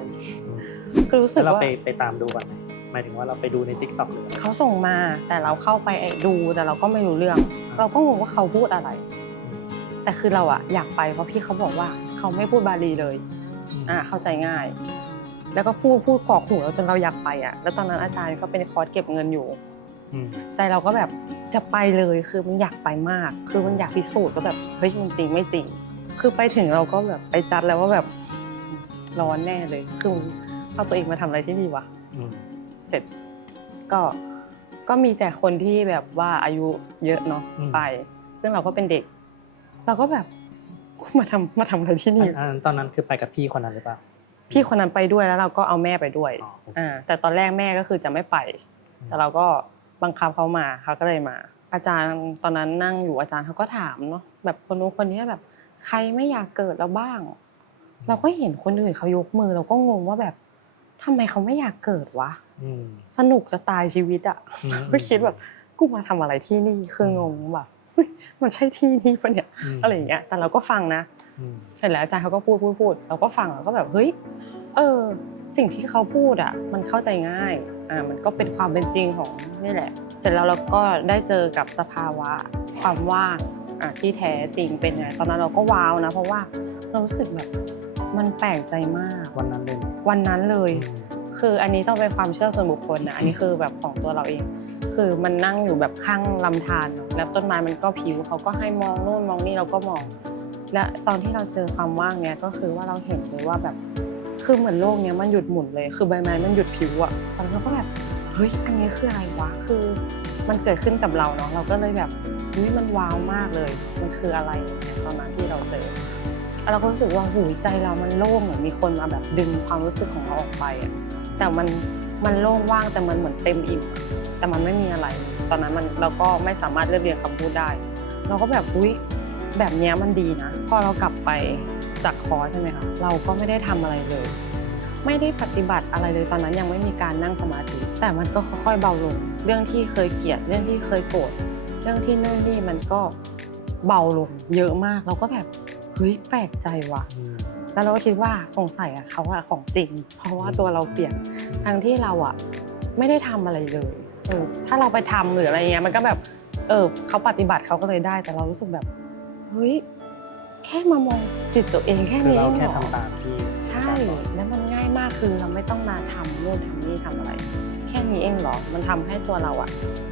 คือรู้สึกว่าเราไปตามดูก่อนหมายถึงว่าเราไปดูใน TikTok หรือเขาส่งมาแต่เราเข้าไปดูแต่เราก็ไม่รู้เรื่องเราก็งงว่าเขาพูดอะไรแต่คือเราอะอยากไปเพราะพี่เขาบอกว่าเขาไม่พูดบาลีเลยเข้าใจง่ายแล้วก็พูดกรอกหูเราจนเราอยากไปอะแล้วตอนนั้นอาจารย์ก็เป็นคอร์สเก็บเงินอยู่แต่เราก็แบบจะไปเลยคือมันอยากไปมากคือมันอยากพิสูจน์ว่าแบบเฮ้ยมันจริงไม่จริงคือไปถึงเราก็แบบไปจัดแล้วว่าแบบร้อนแน่เลยคือเอาตัวเองมาทำอะไรที่นี่วะเสร็จก็มีแต่คนที่แบบว่าอายุเยอะเนาะไปซึ่งเราก็เป็นเด็กเราก็แบบมาทำอะไรที่นี่ตอนนั้นคือไปกับพี่คนนั้นหรือเปล่าพี่คนนั้นไปด้วยแล้วเราก็เอาแม่ไปด้วยแต่ตอนแรกแม่ก็คือจะไม่ไปแต่เราก็บังคับเขามาเขาก็เลยมาอาจารย์ตอนนั้นนั่งอยู่อาจารย์เขาก็ถามเนาะแบบคนนู้นคนนี้แบบใครไม่อยากเกิดแล้วบ้างเราก็เห็นคนอื่นเขายกมือเราก็งงว่าแบบทำไมเขาไม่อยากเกิดวะสนุกจะตายชีวิตอ่ะก็คิดแบบกูมาทำอะไรที่นี่คืองงแบบมันใช่ที่นี่ปะเนี่ยอะไรอย่างเงี้ยแต่เราก็ฟังนะเสร็จแล้วอาจารย์เขาก็พูดเราก็ฟังเราก็แบบเฮ้ยสิ่งที่เขาพูดอ่ะมันเข้าใจง่ายมันก็เป็นความเป็นจริงของนี่แหละเสร็จแล้วเราก็ได้เจอกับสภาวะความว่างที่แท้จริงเป็นไงตอนนั้นเราก็ว้าวนะเพราะว่าเรารู้สึกแบบมันแปลกใจมากวันนั้นเลยคืออันนี้ต้องเป็นความเชื่อส่วนบุคคลนะอันนี้คือแบบของตัวเราเองคือมันนั่งอยู่แบบข้างลำธารแล้วต้นไม้มันก็ผิวเขาก็ให้มองโน่นมองนี่เราก็มองและตอนที่เราเจอความว่างเนี้ยก็คือว่าเราเห็นเลยว่าแบบคือเหมือนโลกเนี้ยมันหยุดหมุนเลยคือใบไม้มันหยุดผิวอ่ะตอนนั้นเราก็แบบเฮ้ยอันนี้คืออะไรวะคือมันเกิดขึ้นกับเราเนาะเราก็เลยแบบนี่มันว้าวมากเลยมันคืออะไรตอนนั้นที่เราเจอเราก็รู้สึกว่าหูใจเรามันโล่งเหมือนมีคนมาแบบดึงความรู้สึกของเราออกไปอ่ะแต่มันโล่งว่างแต่มันเหมือนเต็มอิ่มแต่มันไม่มีอะไรตอนนั้นเราก็ไม่สามารถเรียบเรียงคำพูดได้ เราก็แบบอุ๊ยแบบเนี้ยมันดีนะพอเรากลับไปจากคอร์สใช่ไหมคะเราก็ไม่ได้ทำอะไรเลย ไม่ได้ปฏิบัติอะไรเลยตอนนั้นยังไม่มีการนั่งสมาธิแต่มันก็ค่อยๆเบาลงเรื่องที่เคยเกลียดเรื่องที่เคยโกรธเรื่องที่นู่นนี่มันก็เบาลงเยอะมากเราก็แบบเฮ้ยแปลกใจว่ะแล้วเราก็คิดว่าสงสัยเขาอะของจริงเพราะว่าตัวเราเปลี่ยนทั้งที่เราอะไม่ได้ทำอะไรเลยถ้าเราไปทำหรืออะไรเงี้ยมันก็แบบเขาปฏิบัติเขาก็เลยได้แต่เรารู้สึกแบบเฮ้ยแค่มามองจิตตัวเองแค่นี้ เราแค่ หรอ ทำตามที่ ใช่แล้วมันง่ายมากคือเราไม่ต้องมาทำนู่นทำนี่ทำอะไรแค่นี้เองเหรอมันทำให้ตัวเราอะ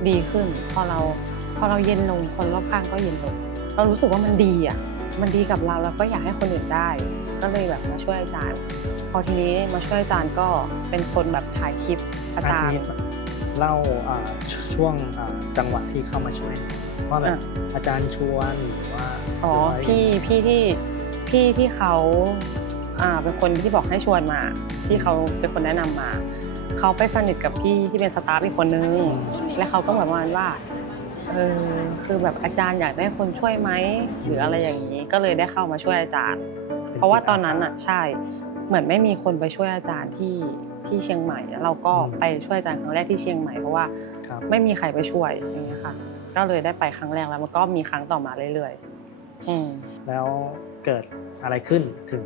ดีขึ้นพอเราเย็นลงคนรอบข้างก็เย็นลงเรารู้สึกว่ามันดีอะมันดีกับเราแล้วก็อยากให้คนอื่นได้ก็เลยแบบมาช่วยอาจารย์พอทีนี้มาช่วยอาจารย์ก็เป็นคนแบบถ่ายคลิปอาจารย์ เล่าช่วงจังหวะที่เข้ามาช่วยว่าแบบอาจารย์ชวนหรือว่า อ๋อพี่ที่เขาเป็นคนที่บอกให้ชวนมาที่เขาเป็นคนแนะนำมาเขาไปสนิทกับพี่ที่เป็นสตาฟอีกคนนึงและเขาก็เหมือนประมาณว่าคือแบบอาจารย์อยากได้คนช่วยไหมหรืออะไรอย่างนี้ก็เลยได้เข้ามาช่วยอาจารย์เพราะว่าตอนนั้นอ่ะใช่เหมือนไม่มีคนไปช่วยอาจารย์ที่เชียงใหม่เราก็ไปช่วยอาจารย์ครั้งแรกที่เชียงใหม่เพราะว่าไม่มีใครไปช่วยอย่างเงี้ยค่ะก็เลยได้ไปครั้งแรกแล้วมันก็มีครั้งต่อมาเรื่อยๆแล้วเกิดอะไรขึ้นถึง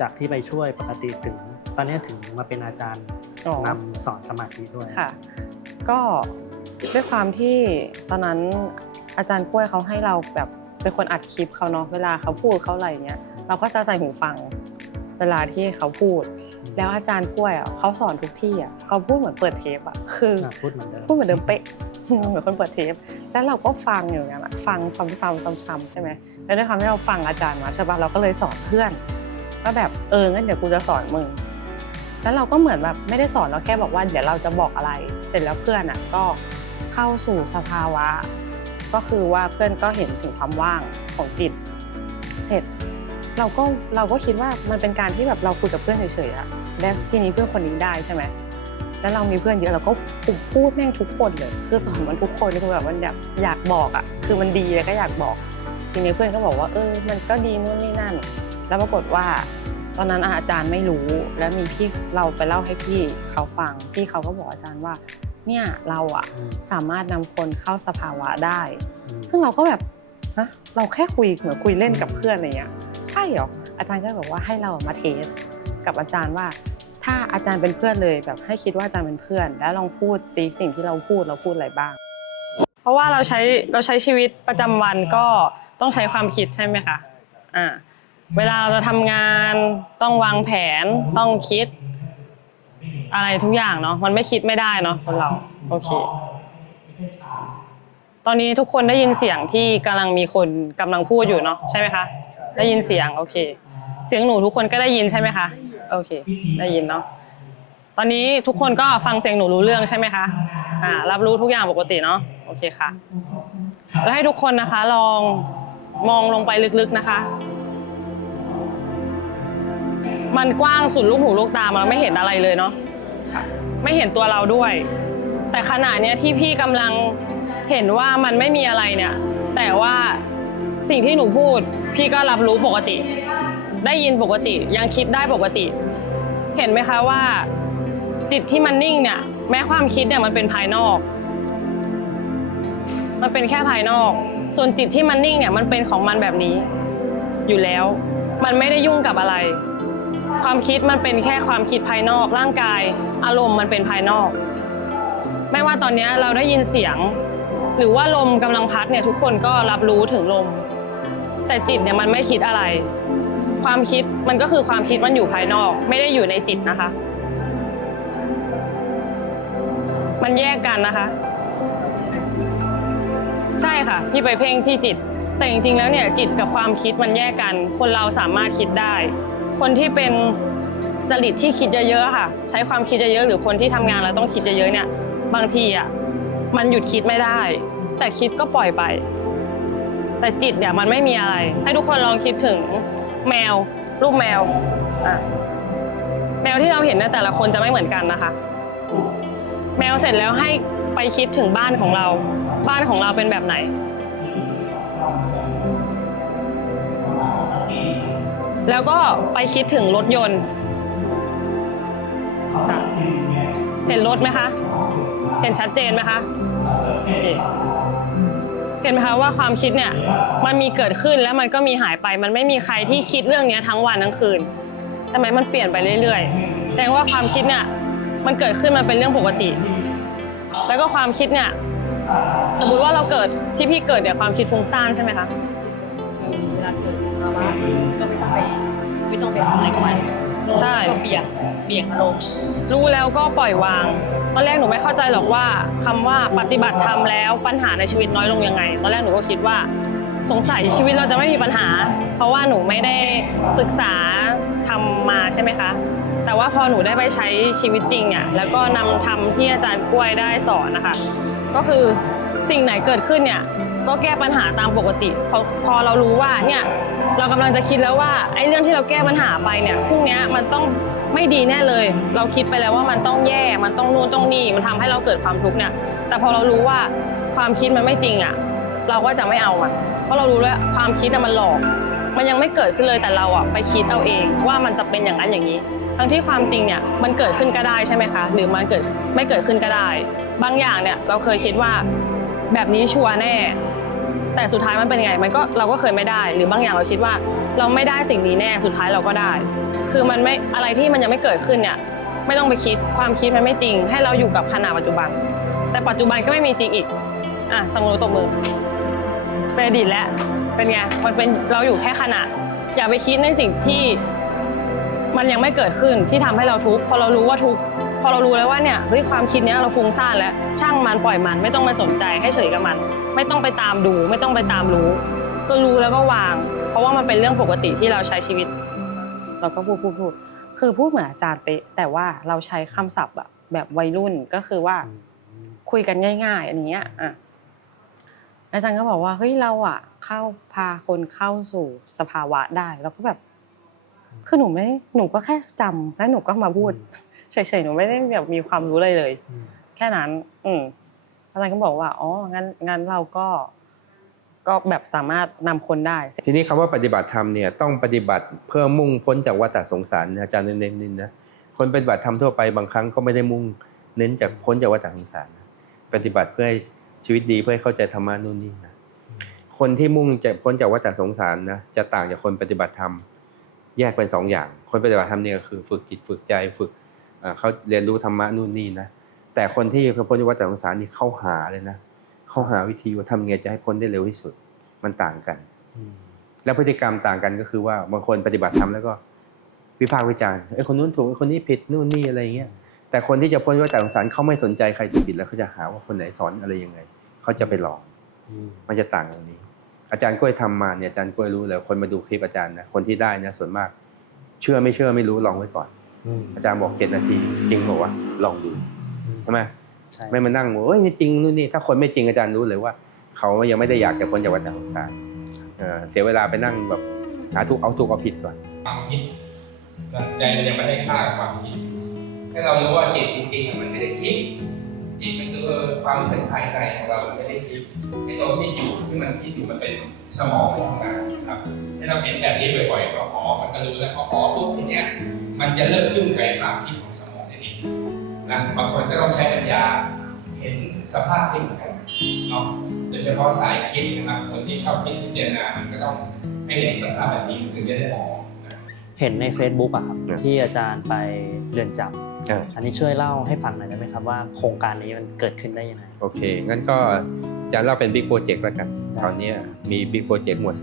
จากที่ไปช่วยปกติถึงตอนนี้ถึงมาเป็นอาจารย์นำสอนสมาธิด้วยค่ะก็ด้วยความที่ตอนนั้นอาจารย์กล้วยเขาให้เราแบบเป็นคนอัดคลิปเขาเนาะเวลาเขาพูดเขาอะไรเงี้ยเราก็จะใส่หูฟังเวลาที่เขาพูดแล้วอาจารย์กล้วยเขาสอนทุกที่เขาพูดเหมือนเปิดเทปคือพูดเหมือนเดิมเป๊ะเหมือนคนเปิดเทปแล้วเราก็ฟังอย่างนั้นฟังซ้ำๆใช่ไหมแล้วด้วยความที่เราฟังอาจารย์มาใช่ป่ะเราก็เลยสอนเพื่อนก็แบบงั้นเดี๋ยวกูจะสอนมึงแล้วเราก็เหมือนแบบไม่ได้สอนเราแค่บอกว่าเดี๋ยวเราจะบอกอะไรเสร็จแล้วเพื่อนก็เข้าสู่สภาวะก็คือว่าเพื่อนก็เห็นถึงความว่างของจิตเสร็จเราก็คิดว่ามันเป็นการที่แบบเราคุยกับเพื่อนเฉยๆอะแล้วทีนี้เพื่อนคนนี้ได้ใช่ไหมแล้วเรามีเพื่อนเยอะเราก็พูดแม่งทุกคนเลยคือสอนมันทุกคนคือแบบมันอยากบอกอะคือมันดีแล้วก็อยากบอกทีนี้เพื่อนก็บอกว่ามันก็ดีนู่นนี่นั่นแล้วปรากฏว่าตอนนั้นอาจารย์ไม่รู้แล้วมีพี่เราไปเล่าให้พี่เขาฟังพี่เขาก็บอกอาจารย์ว่าเนี่ยเราอะสามารถนำคนเข้าสภาวะได้ซึ่งเราก็แบบเราแค่คุยเหมือนคุยเล่นกับเพื่อนอะไรเงี้ยใช่เหรออาจารย์ก็บอกว่าให้เรามาเทสกับอาจารย์ว่าถ้าอาจารย์เป็นเพื่อนเลยแบบให้คิดว่าอาจารย์เป็นเพื่อนแล้วลองพูดซิสิ่งที่เราพูดอะไรบ้างเพราะว่าเราใช้ชีวิตประจำวันก็ต้องใช้ความคิดใช่ไหมคะเวลาเราจะทำงานต้องวางแผนต้องคิดอะไรทุกอย่างเนาะมันไม่คิดไม่ได้เนาะคนเราโอเคตอนนี้ทุกคนได้ยินเสียงที่กำลังมีคนกำลังพูดอยู่เนาะใช่ไหมคะได้ยินเสียงโอเคเสียงหนูทุกคนก็ได้ยินใช่ไหมคะโอเคได้ยินเนาะตอนนี้ทุกคนก็ฟังเสียงหนูรู้เรื่องใช่ไหมคะรับรู้ทุกอย่างปกติเนาะโอเคค่ะแล้วให้ทุกคนนะคะลองมองลงไปลึกๆนะคะมันกว้างสุดลูกหูลูกตามันไม่เห็นอะไรเลยเนาะไม่เห็นตัวเราด้วยแต่ขณะนี้ที่พี่กำลังเห็นว่ามันไม่มีอะไรเนี่ยแต่ว่าสิ่งที่หนูพูดพี่ก็รับรู้ปกติได้ยินปกติยังคิดได้ปกติเห็นไหมคะว่าจิตที่มันนิ่งเนี่ยแม้ความคิดเนี่ยมันเป็นภายนอกมันเป็นแค่ภายนอกส่วนจิตที่มันนิ่งเนี่ยมันเป็นของมันแบบนี้อยู่แล้วมันไม่ได้ยุ่งกับอะไรความคิดมันเป็นแค่ความคิดภายนอกร่างกายอารมณ์มันเป็นภายนอกไม่ว่าตอนนี้เราได้ยินเสียงหรือว่าลมกำลังพัดเนี่ยทุกคนก็รับรู้ถึงลมแต่จิตเนี่ยมันไม่คิดอะไรความคิดมันก็คือความคิดมันอยู่ภายนอกไม่ได้อยู่ในจิตนะคะมันแยกกันนะคะใช่ค่ะที่ไปเพ่งที่จิตแต่จริงๆแล้วเนี่ยจิตกับความคิดมันแยกกันคนเราสามารถคิดได้คนที่เป็นจริตที่คิดเยอะๆค่ะใช้ความคิดเยอะๆหรือคนที่ทำงานแล้วต้องคิดเยอะๆเนี่ยบางทีมันหยุดคิดไม่ได้แต่คิดก็ปล่อยไปแต่จิตเนี่ยมันไม่มีอะไรให้ทุกคนลองคิดถึงแมวรูปแมวแมวที่เราเห็นเนี่ยแต่ละคนจะไม่เหมือนกันนะคะแมวเสร็จแล้วให้ไปคิดถึงบ้านของเราบ้านของเราเป็นแบบไหน แล้วก็ไปคิดถึงรถยนต์เห็นรถไหมคะเห็นชัดเจนไหมคะโอเคเห็นไหมคะว่าความคิดเนี่ยมันมีเกิดขึ้นแล้วมันก็มีหายไปมันไม่มีใครที่คิดเรื่องนี้ทั้งวันทั้งคืนทำไมมันเปลี่ยนไปเรื่อยๆแสดงว่าความคิดเนี่ยมันเกิดขึ้นมันเป็นเรื่องปกติแล้วก็ความคิดเนี่ยสมมติว่าเราเกิดที่พี่เกิดเนี่ยความคิดฟุ้งซ่านใช่ไหมคะ เวลาเกิดภาวะก็ไม่ต้องไปทำอะไรกับมัน ใช่ ก็เบี่ยงอารมณ์ รู้แล้วก็ปล่อยวางตอนแรกหนูไม่เข้าใจหรอกว่าคำว่าปฏิบัติธรรมแล้วปัญหาในชีวิตน้อยลงยังไงตอนแรกหนูก็คิดว่าสงสัยชีวิตเราจะไม่มีปัญหา เพราะว่าหนูไม่ได้ศึกษาทำมาใช่ไหมคะแต่ว่าพอหนูได้ไปใช้ชีวิตจริงเนี่ยแล้วก็นำธรรมที่อาจารย์กล้วยได้สอนนะคะก็คือสิ่งไหนเกิดขึ้นเนี่ยก็แก้ปัญหาตามปกติพอเรารู้ว่าเนี่ยเรากำลังจะคิดแล้วว่าไอ้เรื่องที่เราแก้ปัญหาไปเนี่ยพรุ่งนี้มันต้องไม่ดีแน่เลยเราคิดไปแล้วว่ามันต้องแย่มันต้องนู่นต้องนี่มันทำให้เราเกิดความทุกข์เนี่ยแต่พอเรารู้ว่าความคิดมันไม่จริงอ่ะเราก็จะไม่เอามันเพราะเรารู้แล้วความคิดมันหลอกมันยังไม่เกิดขึ้นเลยแต่เราอ่ะไปคิดเอาเองว่ามันจะเป็นอย่างนั้นอย่างนี้ทั้งที่ความจริงเนี่ยมันเกิดขึ้นก็ได้ใช่ไหมคะหรือมันไม่เกิดขึ้นก็ได้บางอย่างเนี่ยเราเคยคิดว่าแบบนี้ชัวร์แน่แต่สุดท้ายมันเป็นไงเราก็เคยไม่ได้หรือบางอย่างเราคิดว่าเราไม่ได้สิ่งนี้แน่สุดท้ายเราก็ได้คือมันไม่อะไรที่มันยังไม่เกิดขึ้นเนี่ยไม่ต้องไปคิดความคิดมันไม่จริงให้เราอยู่กับขณะปัจจุบันแต่ปัจจุบันก็ไม่มีจริงอีกสมมุติตบมือเป็นอดีตแล้วเป็นไงมันเป็นเราอยู่แค่ขณะอย่าไปคิดในสิ่งที่มันยังไม่เกิดขึ้นที่ทำให้เราทุกข์พอเรารู้ว่าทุกข์พอเรารู้แล้วว่าเนี่ยเฮ้ยความคิดเนี้ยเราฟุ้งซ่านแล้วช่างมันปล่อยมันไม่ต้องไปสนใจให้เฉยกับมันไม่ต้องไปตามดูไม่ต้องไปตามรู้ก็รู้แล้วก็วางเพราะว่ามันเป็นเรื่องปกติที่เราใช้ชีวิตเราก็พูดคือพูดเหมือนอาจารย์เป๊ะแต่ว่าเราใช้คำศัพท์แบบวัยรุ่นก็คือว่าคุยกันง่ายๆอันนี้อาจารย์ก็บอกว่าเฮ้ยเราพาคนเข้าสู่สภาวะได้แล้วก็แบบคือหนูก็แค่จำแล้วหนูก็มาพูดเฉยๆหนูไม่ได้แบบมีความรู้อะไรเลยแค่นั้นอาจารย์ก็บอกว่าอ๋องั้นเราก็แบบสามารถนำคนได้ทีนี้คำว่าปฏิบัติธรรมเนี่ยต้องปฏิบัติเพื่อมุ่งพ้นจากวัฏสงสารอาจารย์เน้นนะคนปฏิบัติธรรมทั่วไปบางครั้งก็ไม่ได้มุ่งเน้นจากพ้นจากวัฏสงสารนะปฏิบัติเพื่อให้ชีวิตดีเพื่อให้เข้าใจธรรมะนู่นนี่นะคนที่มุ่งจะพ้นจากวัฏสงสารนะจะต่างจากคนปฏิบัติธรรมแยกเป็น2 อย่างคนปฏิบัติธรรมเนี่ยคือฝึกจิตฝึกใจฝึกเขาเรียนรู้ธรรมะนู่นนี่นะแต่คนที่พ้นจากวัฏสงสารนี่เข้าหาเลยนะเข้าหาวิธีว่าทำไงจะให้พ้นได้เร็วที่สุดมันต่างกันแล้วพฤติกรรมต่างกันก็คือว่าบางคนปฏิบัติธรรมแล้วก็วิพากษ์วิจารณ์คนนู้นถูกคนนี้ผิดนู่นนี่อะไรเงี้ยแต่คนที่จะพ้นวัฏสงสารเขาไม่สนใจใครผิดแล้วเขาจะหาว่าคนไหนสอนอะไรยังไงเขาจะไปหลอกมันจะต่างตรงนี้อาจารย์กล้วยทำมาเนี่ยอาจารย์กล้วยรู้แล้วคนมาดูคลิปอาจารย์นะคนที่ได้นะส่วนมากเชื่อไม่รู้ลองไว้ก่อนอาจารย์บอก7 นาทีจริงบอกว่าลองดูใช่ไหมไม่มานั่งว่าไม่จริงนู่นนี่ถ้าคนไม่จริงอาจารย์รู้เลยว่าเขายังไม่ได้อยากจะพ้นจากวัฏสงสารเสียเวลาไปนั่งแบบหาถูกเอาผิดก่อนความคิดใจมันยังไม่ได้ค่ากับความคิดให้เรารู้ว่าจิตจริงๆมันไม่ได้คิดจิตมันคือความรู้สึกภายในของเราไม่ได้คิดไอ้ตัวที่อยู่ที่มันคิดอยู่มันเป็นสมองมันทำงานครับให้เราเห็นแบบนี้บ่อยๆก็มันก็รู้แล้วปุ๊บทีเนี้ยมันจะเริ่มยุ่งกับความคิดของสมองนี่นะบางคนก็ต้องใช้ปัญญาเห็นสภาพที่เหมือนกันเนาะโดยเฉพาะสายคิดนะครับคนที่ชอบคิดพิจารณามันก็ต้องให้เห็นสภาพแบบนี้ถึงจะได้มองเห็นใน Facebook ครับที่อาจารย์ไปเรือนจำอันนี้ช่วยเล่าให้ฟังหน่อยได้ไหมครับว่าโครงการนี้มันเกิดขึ้นได้ยังไงโอเคงั้นก็จะเล่าเป็นบิ๊กโปรเจกต์แล้วกันตอนนี้มีบิ๊กโปรเจกต์หมวด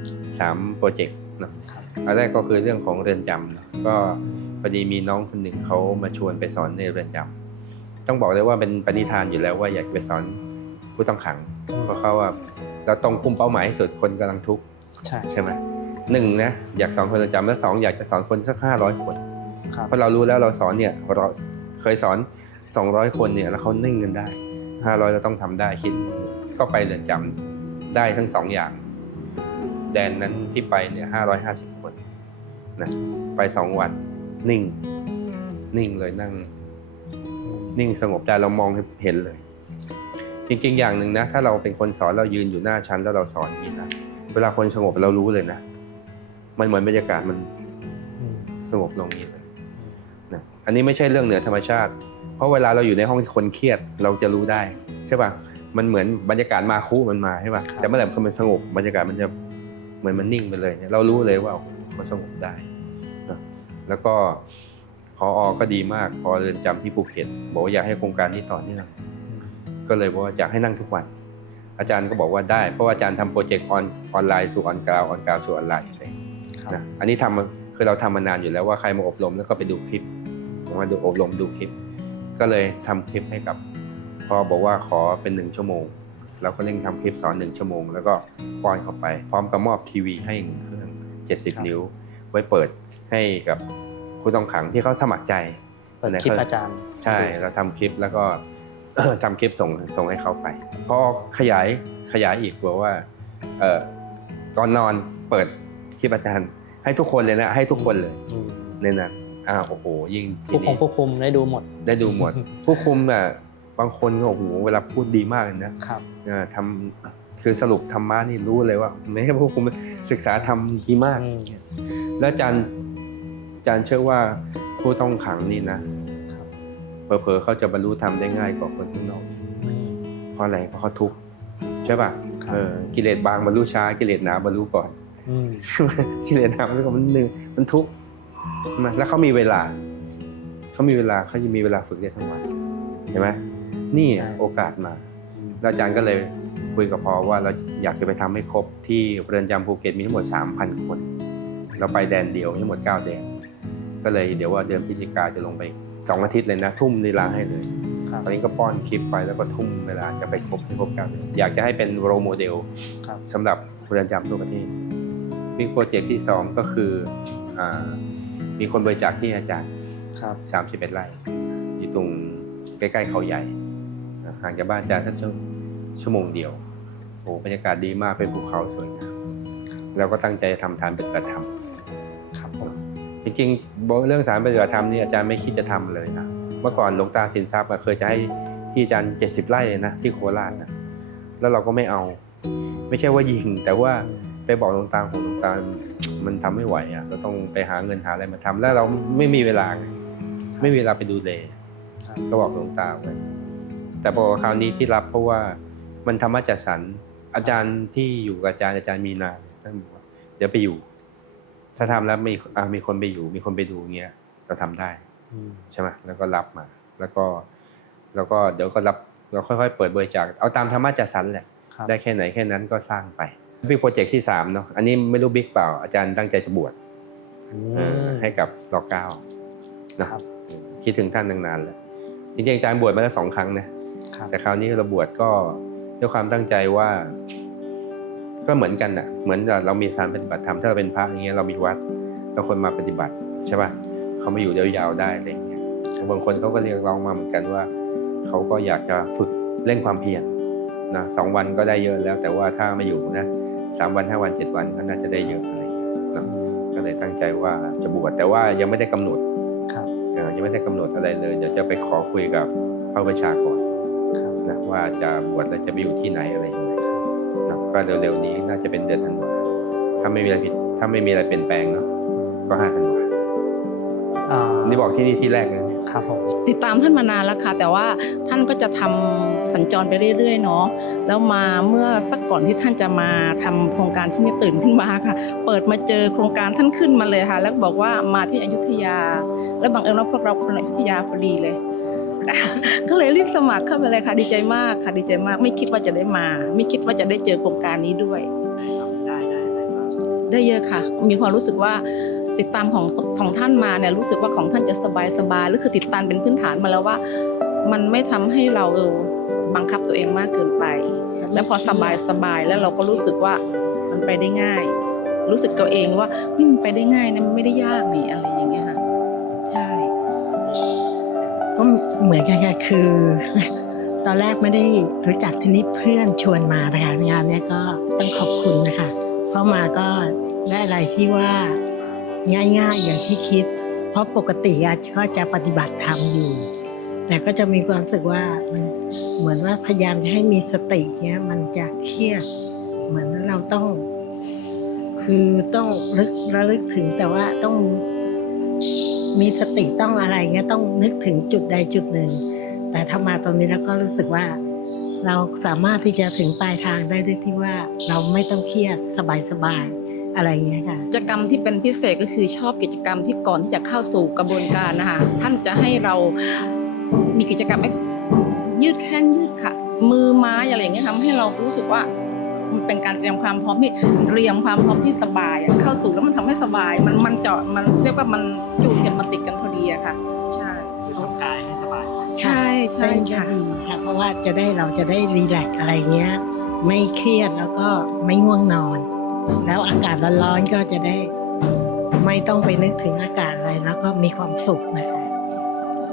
3โปรเจกต์นะอันแรกก็คือเรื่องของเรือนจำก็พอดีมีน้องคนหนึ่งเขามาชวนไปสอนในเรือนจำต้องบอกเลยว่าเป็นปณิธานอยู่แล้วว่าอยากไปสอนผู้ต้องขังเพราะเขาว่าเราต้องคุมเป้าหมายให้สุดคนกำลังทุกข์ใช่ไหม1นะอยากสอนคนเรือนจำและ2อยากจะสอนคนสัก500 คนเพราะเรารู้แล้วเราสอนเนี่ยเราเคยสอน200 คนเนี่ยแล้วเขานิ่งกันได้500เราต้องทำได้คิดก็ไปเรือนจำได้ทั้ง2อย่างแดนนั้นที่ไปเนี่ย550 คนนะไป2 วันนิ่งเลยนั่งนิ่งสงบใจเรามองเห็นเลยจริงๆอย่างหนึ่งนะถ้าเราเป็นคนสอนเรายืนอยู่หน้าชั้นแล้วเราสอนอย่างนี้นะเวลาคนสงบเรารู้เลยนะ มันเหมือนบรรยากาศมันสงบลงนี้เลยนะอันนี้ไม่ใช่เรื่องเหนือธรรมชาติ เพราะเวลาเราอยู่ในห้องคนเครียดเราจะรู้ได้ใช่ป่ะมันเหมือนบรรยากาศมาคุมันมาใช่ป่ะแต่เมื่อไหร่มันสงบบรรยากาศมันจะเหมือนมันนิ่งไปเลยเนี่ยเรารู้เลยว่ามันสงบได้นะแล้วก็พอก็ดีมากพอเรือนจำที่ภูเก็ตบอกว่าอยากให้โครงการนี้ต่อเนื่องก็เลยบอกว่าอยากให้นั่งทุกวันอาจารย์ก็บอกว่าได้เพราะว่าอาจารย์ทำโปรเจกต์ออนไลน์สู่ออนกราวออนกราวสู่ออนไลน์เลยนะอันนี้คือเราทำมานานอยู่แล้วว่าใครมาอบรมแล้วก็ไปดูคลิปมาดูอบรมดูคลิปก็เลยทำคลิปให้กับพอบอกว่าขอเป็น1 ชั่วโมงเราก็เร่งทำคลิปสอน1 ชั่วโมงแล้วก็ป้อนเข้าไปพร้อมกับมอบทีวีให้1 เครื่อง70 นิ้วไว้เปิดให้กับผู้ต้องขังที่เขาสมัครใจ เปิดคลิปอาจารย์ใช่เราทำคลิปแล้วก็ ทำคลิปส่งให้เขาไปพอขยายอีกบอกว่าก่อนนอนเปิดคลิปอาจารย์ให้ทุกคนเลยนะให้ทุกคนเลยในนั้นโอ้โหยิ่งผู้คุมได้ดูหมด ผู้คุมน่ะบางคนก็โอ้โหเวลาพูดดีมากเลยนะครับทำคือสรุปธรรมะนี่รู้เลยว่าไม่ใช่ผู้คุมศึกษาธรรมดีมากแล้วอาจารย์เชื่อว่าผู้ต้องขังนี่นะเผลอๆเขาจะบรรลุธรรมได้ง่ายกว่าคนข้างนอกเพราะอะไรเพราะเขาทุกข์ใช่ป่ะกิเลสบางบรรลุช้ากิเลสหนาบรรลุก่อนกิเลสหนาบรรลุก่อนมันทุกข์แล้วเขามีเวลาเขาจะมีเวลาฝึกได้ทั้งวันเห็นไหมนี่โอกาสมาแล้วอาจารย์ก็เลยคุยกับพอว่าเราอยากจะไปทำให้ครบที่เรือนจำภูเก็ตมีทั้งหมด 3,000 คนเราไปแดนเดียวทั้งหมด9 แดนก็เลยเดี๋ยวว่าเดือนพฤศจิกาจะลงไป2 อาทิตย์เลยนะทุ่มเวลาให้เลยตอนนี้ก็ป้อนคลิปไปแล้วก็ทุ่มเวลาจะไปครบ9 เดือนอยากจะให้เป็นโรลโมเดลสำหรับเรือนจำทั่วประเทศบิ๊กโปรเจกต์ที่2ก็คือมีคนบริจาคที่อาจารย์31 ไร่อยู่ตรงใกล้ๆเขาใหญ่ห่างจากบ้านอาจารย์สักชั่วโมงเดียวโอ้บรรยากาศดีมากเป็นภูเขาสวยงามเราก็ตั้งใจทำทานปฏิบัติธรรมครับจริงๆเรื่องสารปฏิบัติธรรมนี่อาจารย์ไม่คิดจะทำเลยนะเมื่อก่อนหลวงตาสินทรัพย์เคยจะให้ที่อาจารย์70 ไร่เลยนะที่โคราชนะแล้วเราก็ไม่เอาไม่ใช่ว่ายิงแต่ว่าไปบอกหลวงตาของหลวงตามันทำไม่ไหวเราต้องไปหาเงินหาอะไรมาทำแล้วเราไม่มีเวลาไม่มีเวลาไปดูแลก็บอกหลวงตาไว้แต่พอคราวนี้ที่รับเพราะว่ามันธรรมจัดสรรอาจารย์ที่อยู่กับอาจารย์มีนาท่านบอกว่าเดี๋ยวไปอยู่ถ้าทำแล้วมีคนไปอยู่มีคนไปดูเงี้ยเราทำได้ใช่ไหมแล้วก็รับมาแล้วก็เดี๋ยวก็รับเราค่อยๆเปิดบริจาคเอาตามธรรมจัดสรรแหละได้แค่ไหนแค่นั้นก็สร้างไปบิ๊กโปรเจกต์ที่3เนาะอันนี้ไม่รู้บิ๊กเปล่าอาจารย์ตั้งใจจะบวชให้กับรอ9นะครับคิดถึงท่านนานๆแล้วจริงๆอาจารย์บวชมาแล้ว2 ครั้งนะแต่คราวนี้เราบวชก็ด้วยความตั้งใจว่าก็เหมือนกันน่ะเหมือนเรามีสถานปฏิบัติธรรมถ้าเราเป็นพระอย่างเงี้ยเรามีวัดเราคนมาปฏิบัติใช่ป่ะเขามาอยู่ยาวๆได้อะไรอย่างเงี้ยบางคนเขาก็เรียกร้องมาเหมือนกันว่าเขาก็อยากจะฝึกเร่งความเพียรนะ2 วันก็ได้เยอะแล้วแต่ว่าถ้ามาอยู่นะ3 วัน5 วัน7 วันก็น่าจะได้เยอะอะไรอย่างเงี้ยนะก็เลยตั้งใจว่าจะบวชแต่ว่ายังไม่ได้กำหนดยังไม่ได้กำหนดอะไรเลยเดี๋ยวจะไปขอคุยกับพระอุปัชฌาย์ก่อนนะว่าจะบวชแล้วจะไปอยู่ที่ไหนอะไรอย่างเงี้ยนะก็เร็วๆนี้น่าจะเป็นเดือนธันวาถ้าไม่มีอะไรผิดถ้าไม่มีอะไรเปลี่ยนแปลงเนาะก็5 ธันวานี่บอกที่นี่ที่แรกนะครับผม ติดตามท่านมานานแล้วค่ะแต่ว่าท่านก็จะทำสัญจรไปเรื่อยๆเนาะแล้วมาเมื่อสักก่อนที่ท่านจะมาทำโครงการที่นี่ตื่นขึ้นมาค่ะเปิดมาเจอโครงการท่านขึ้นมาเลยค่ะแล้วบอกว่ามาที่อยุธยาแล้วบังเอิญว่าพวกเราคนอยุธยาพอดีเลย ก็เลยรีบสมัครเข้าไปเลยค่ะดีใจมากค่ะดีใจมากไม่คิดว่าจะได้มาไม่คิดว่าจะได้เจอโครงการนี้ด้วยได้เยอะค่ะมีความรู้สึกว่าติดตามของท่านมาเนี่ยรู้สึกว่าของท่านจะสบายหรือคือติดตามเป็นพื้นฐานมาแล้วว่ามันไม่ทำให้เราบังคับตัวเองมากเกินไปแล้วพอสบายแล้วเราก็รู้สึกว่ามันไปได้ง่ายรู้สึกตัวเองว่ามันไปได้ง่ายนะมันไม่ได้ยากนี่อะไรอย่างเงี้ยค่ะใช่ก็เหมือนกันค่ะคือตอนแรกไม่ได้รู้จักทีนี้เพื่อนชวนมานะคะงานนี้ก็ต้องขอบคุณนะคะเพราะมาก็ได้อะไรที่ว่าง่ายๆอย่างที่คิดเพราะปกติก็จะปฏิบัติธรรมอยู่แต่ก็จะมีความรู้สึกว่ามันเหมือนว่าพยายามจะให้มีสติเนี้ยมันจะเครียดเหมือนเราต้องค คือต้องระลึกถึงแต่ว่าต้องมีสติต้องอะไรเงี้ยต้องนึกถึงจุดใดจุดหนึ่งแต่ถ้ามาตรงนี้แล้วก็รู้สึกว่าเราสามารถที่จะถึงปลายทางได้ด้วยที่ว่าเราไม่ต้องเครียดสบายๆอะไรเงี้ยค่ะ กิจกรรมที่เป็นพิเศษก็คือชอบกิจกรรมที่ก่อนที่จะเข้าสู่กระบวนการนะคะท่านจะให้เรามีกิจกรรมยืดแข้งยืดขามือไม้อะไรอย่างเงี้ยทำให้เรารู้สึกว่ามันเป็นการเตรียมความพร้อมที่สบายอะเข้าสู่แล้วมันทำให้สบายมันเรียกว่ามันจูนกันมาติดกันพอดีอะค่ะใช่ คือทำกายให้สบาย ใช่ใช่ เป็นจะ ค่ะ ดีค่ะเพราะว่าเราจะได้รีแลกซ์อะไรเงี้ยไม่เครียดแล้วก็ไม่ง่วงนอน แล้วอากาศร้อนๆก็จะได้ไม่ต้องไปนึกถึงอากาศอะไรแล้วก็มีความสุขนะคะ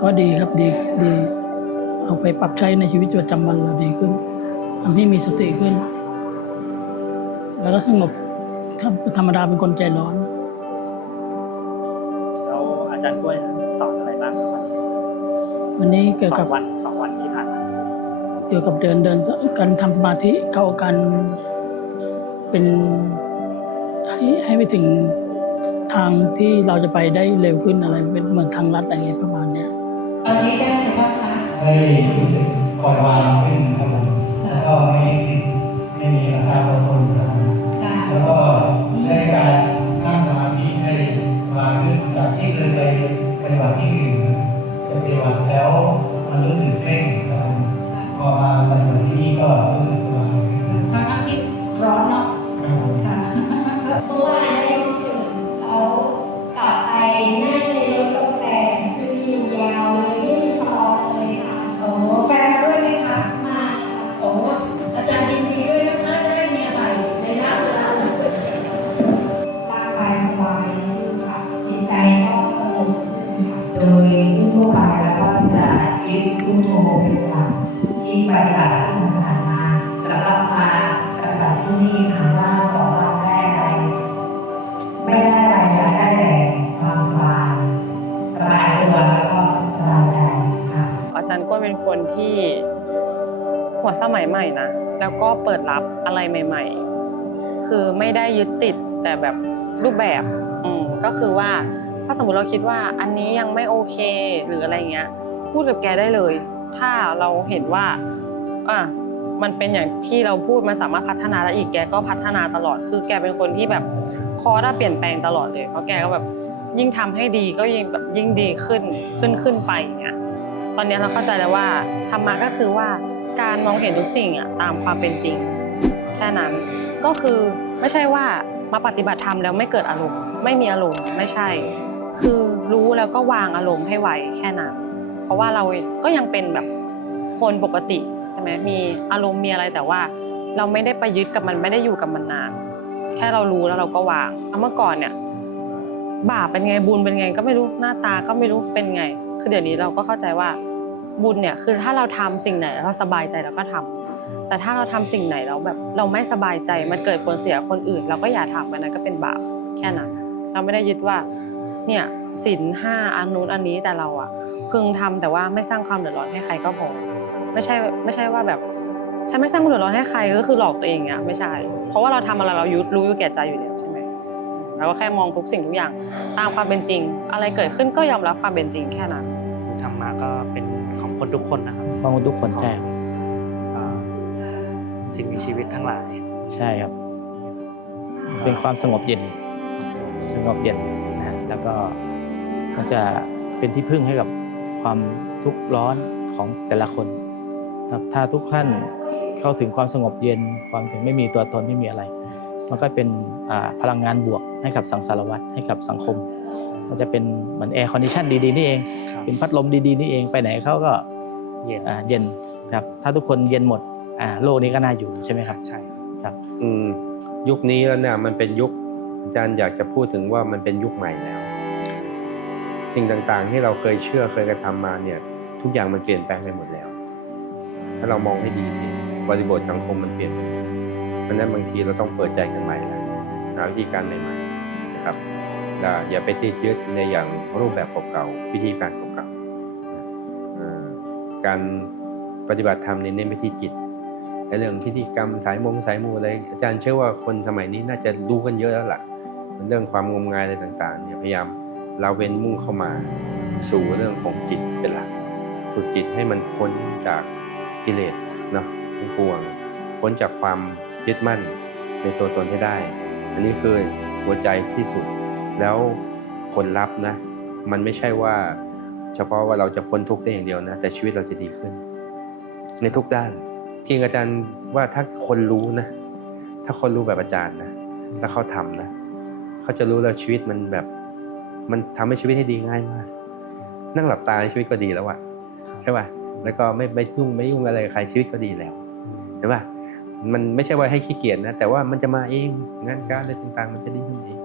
ก็ดีครับดีเอาไปปรับใช้ในชีวิตประจำวันเราดีขึ้นทำให้มีสติขึ้น แล้วก็สงบธรรมดาเป็นคนใจร้อน แล้วอาจารย์กล้วยสอนอะไรบ้างครับ วันนี้เกี่ยวกับ สองวันที่ผ่านมา เกี่ยวกับเดินการทำสมาธิเข้ากันเป็นให้ไปถึงทางที่เราจะไปได้เร็วขึ้นอะไรเป็นเหมือนทางลัดอะไรเงี้ยประมาณเนี้ย ตอนนี้ได้หรือเปล่าคะ ได้รู้สึกปล่อยวางขึ้นครับผมแล้วก็ไม่มีราคาตัวตนครับผม ค่ะ แล้วก็ได้การนั่งสมาธิให้วางขึ้นจากที่เคยไปปฏิบัติที่อื่นไปปฏิบัติแล้วมันรู้สึกเคร่งครับผมพอมาปฏิบัติที่นี่ก็รู้สึกสบายขึ้น ทั้งที่ร้อนเนาะ ครับผม ค่ะ เมื่อวานได้รู้สึกเขากลับไปนั่งในรถกาแฟคืออยู่ยาวเลยไม่มีพอเลยค่ะ โอ้แฟนมาด้วยไหมคะ มาค่ะ โอ้อาจารย์ยินดีด้วยนะคะได้มีอะไรในหน้าเวลา ร่างกายสบายขึ้นค่ะจิตใจก็สงบขึ้นค่ะ โดยทั่วไปแล้วก็จะยึดพุทโธเป็นหลักที่ปฏิบัติที่ผ่านมาสำหรับมาปฏิบัติที่นี่ถามว่าสองวันได้อะไรไม่ได้อะไรค่ะได้แต่ความสบายตัวแล้วก็สบายใจค่ะ อาจารย์กล้วยเป็นคนที่หัวสมัยใหม่นะแล้วก็เปิดรับอะไรใหม่ ๆ คือไม่ได้ยึดติดแต่แบบรูปแบบก็คือว่าถ้าสมมติเราคิดว่าอันนี้ยังไม่โอเคหรืออะไรเงี้ยพูดกับแกได้เลย ถ้าเราเห็นว่ามันเป็นอย่างที่เราพูดมันสามารถพัฒนาได้อีกแกก็พัฒนาตลอดคือแกเป็นคนที่แบบคอร์สเปลี่ยนแปลงตลอดเลยเพราะแกก็แบบยิ่งทำให้ดีก็ยิ่งดีขึ้นไปอย่างเงี้ยตอนนี้เราเข้าใจแล้วว่าธรรมะก็คือว่าการมองเห็นทุกสิ่งตามความเป็นจริงแค่นั้นก็คือไม่ใช่ว่ามาปฏิบัติธรรมแล้วไม่เกิดอารมณ์ไม่มีอารมณ์ไม่ใช่คือรู้แล้วก็วางอารมณ์ให้ไวแค่นั้นเพราะว่าเราก็ยังเป็นแบบคนปกติใช่ไหมมีอารมณ์มีอะไรแต่ว่าเราไม่ได้ไปยึดกับมันไม่ได้อยู่กับมันนานแค่เรารู้แล้วเราก็วางเมื่อก่อนเนี่ยบาปเป็นไงบุญเป็นไงก็ไม่รู้หน้าตาก็ไม่รู้เป็นไงคือเดี๋ยวนี้เราก็เข้าใจว่าบุญเนี่ยคือถ้าเราทำสิ่งไหนเราสบายใจเราก็ทำแต่ถ้าเราทำสิ่งไหนแล้วแบบเราไม่สบายใจมันเกิดผลเสียคนอื่นเราก็อย่าทำมันนั้นก็เป็นบาปแค่นั้นเราไม่ได้ยึดว่าเนี่ยศีล 5อันนู้นอันนี้แต่เราพึงทำแต่ว่าไม่สร้างความเดือดร้อนให้ใครก็พอไม่ใช่ว่าแบบฉันไม่สร้างความเดือดร้อนให้ใครก็คือหลอกตัวเองอ่ะไม่ใช่เพราะว่าเราทำอะไรเรารู้อยู่แก่ใจอยู่แล้วใช่ไหมเราก็แค่มองทุกสิ่งทุกอย่างตามความเป็นจริงอะไรเกิดขึ้นก็ยอมรับความเป็นจริงแค่นั้น ธรรมะก็เป็นของคนทุกคนนะครับ ของทุกคนใช่ สิ่งมีชีวิตทั้งหลาย ใช่ครับเป็นความสงบเย็นนะแล้วก็มันจะเป็นที่พึ่งให้กับความทุกข์ร้อนของแต่ละคนครับถ้าทุกท่านเข้าถึงความสงบเย็นความถึงไม่มีตัวตนไม่มีอะไรมันก็เป็นพลังงานบวกให้กับสังสารวัฏให้กับสังคมมันจะเป็นเหมือนแอร์คอนดิชันดีๆนี่เองเป็นพัดลมดีๆนี่เองไปไหนเขาก็เย็นครับถ้าทุกคนเย็นหมดโลกนี้ก็น่าอยู่ใช่ไหมครับใช่ครับยุคนี้แล้วเนี่ยมันเป็นยุคอาจารย์อยากจะพูดถึงว่ามันเป็นยุคใหม่แล้วสิ่งต่างๆที่เราเคยเชื่อเคยกระทำมาเนี่ยทุกอย่างมันเปลี่ยนแปลงไปหมดแล้วถ้าเรามองให้ดีสิบริบทสังคมมันเปลี่ยนไปเพราะนั้นบางทีเราต้องเปิดใจกันใหม่แล้วหาวิธีการใหม่ๆนะครับอย่าไปติดยึดในอย่างรูปแบบเก่าๆวิธีการเก่าๆการปฏิบัติธรรมเน้นไปที่จิต ในเรื่องพิธีกรรมสายมูอะไรอาจารย์เชื่อว่าคนสมัยนี้น่าจะรู้กันเยอะแล้วล่ะเรื่องความงมงายอะไรต่างๆเนี่ยพยายามเราเว้นมุ่งเข้ามาสู่เรื่องของจิตเป็นหลักฝึกจิตให้มันพ้นจากกิเลสเนาะทั้งปวงพ้นจากความยึดมั่นในตัวตนให้ได้ อันนี้คือหัวใจที่สุดแล้วผลลัพธ์นะมันไม่ใช่ว่าเฉพาะว่าเราจะพ้นทุกข์ได้อย่างเดียวนะแต่ชีวิตเราจะดีขึ้นในทุกด้านเพียงอาจารย์ว่าถ้าคนรู้นะถ้าคนรู้แบบอาจารย์นะแล้วเขาทำนะเขาจะรู้แล้วชีวิตมันแบบมันทำให้ชีวิตให้ดีง่ายมากนั่งหลับตาชีวิตก็ดีแล้วอะใช่ป่ะแล้วก็ไม่ยุ่งอะไรกับใครชีวิตก็ดีแล้วเห็นป่ะมันไม่ใช่ว่าให้ขี้เกียจนะแต่ว่ามันจะมาเองงานการอะไรต่างๆมันจะดีขึ้นเอง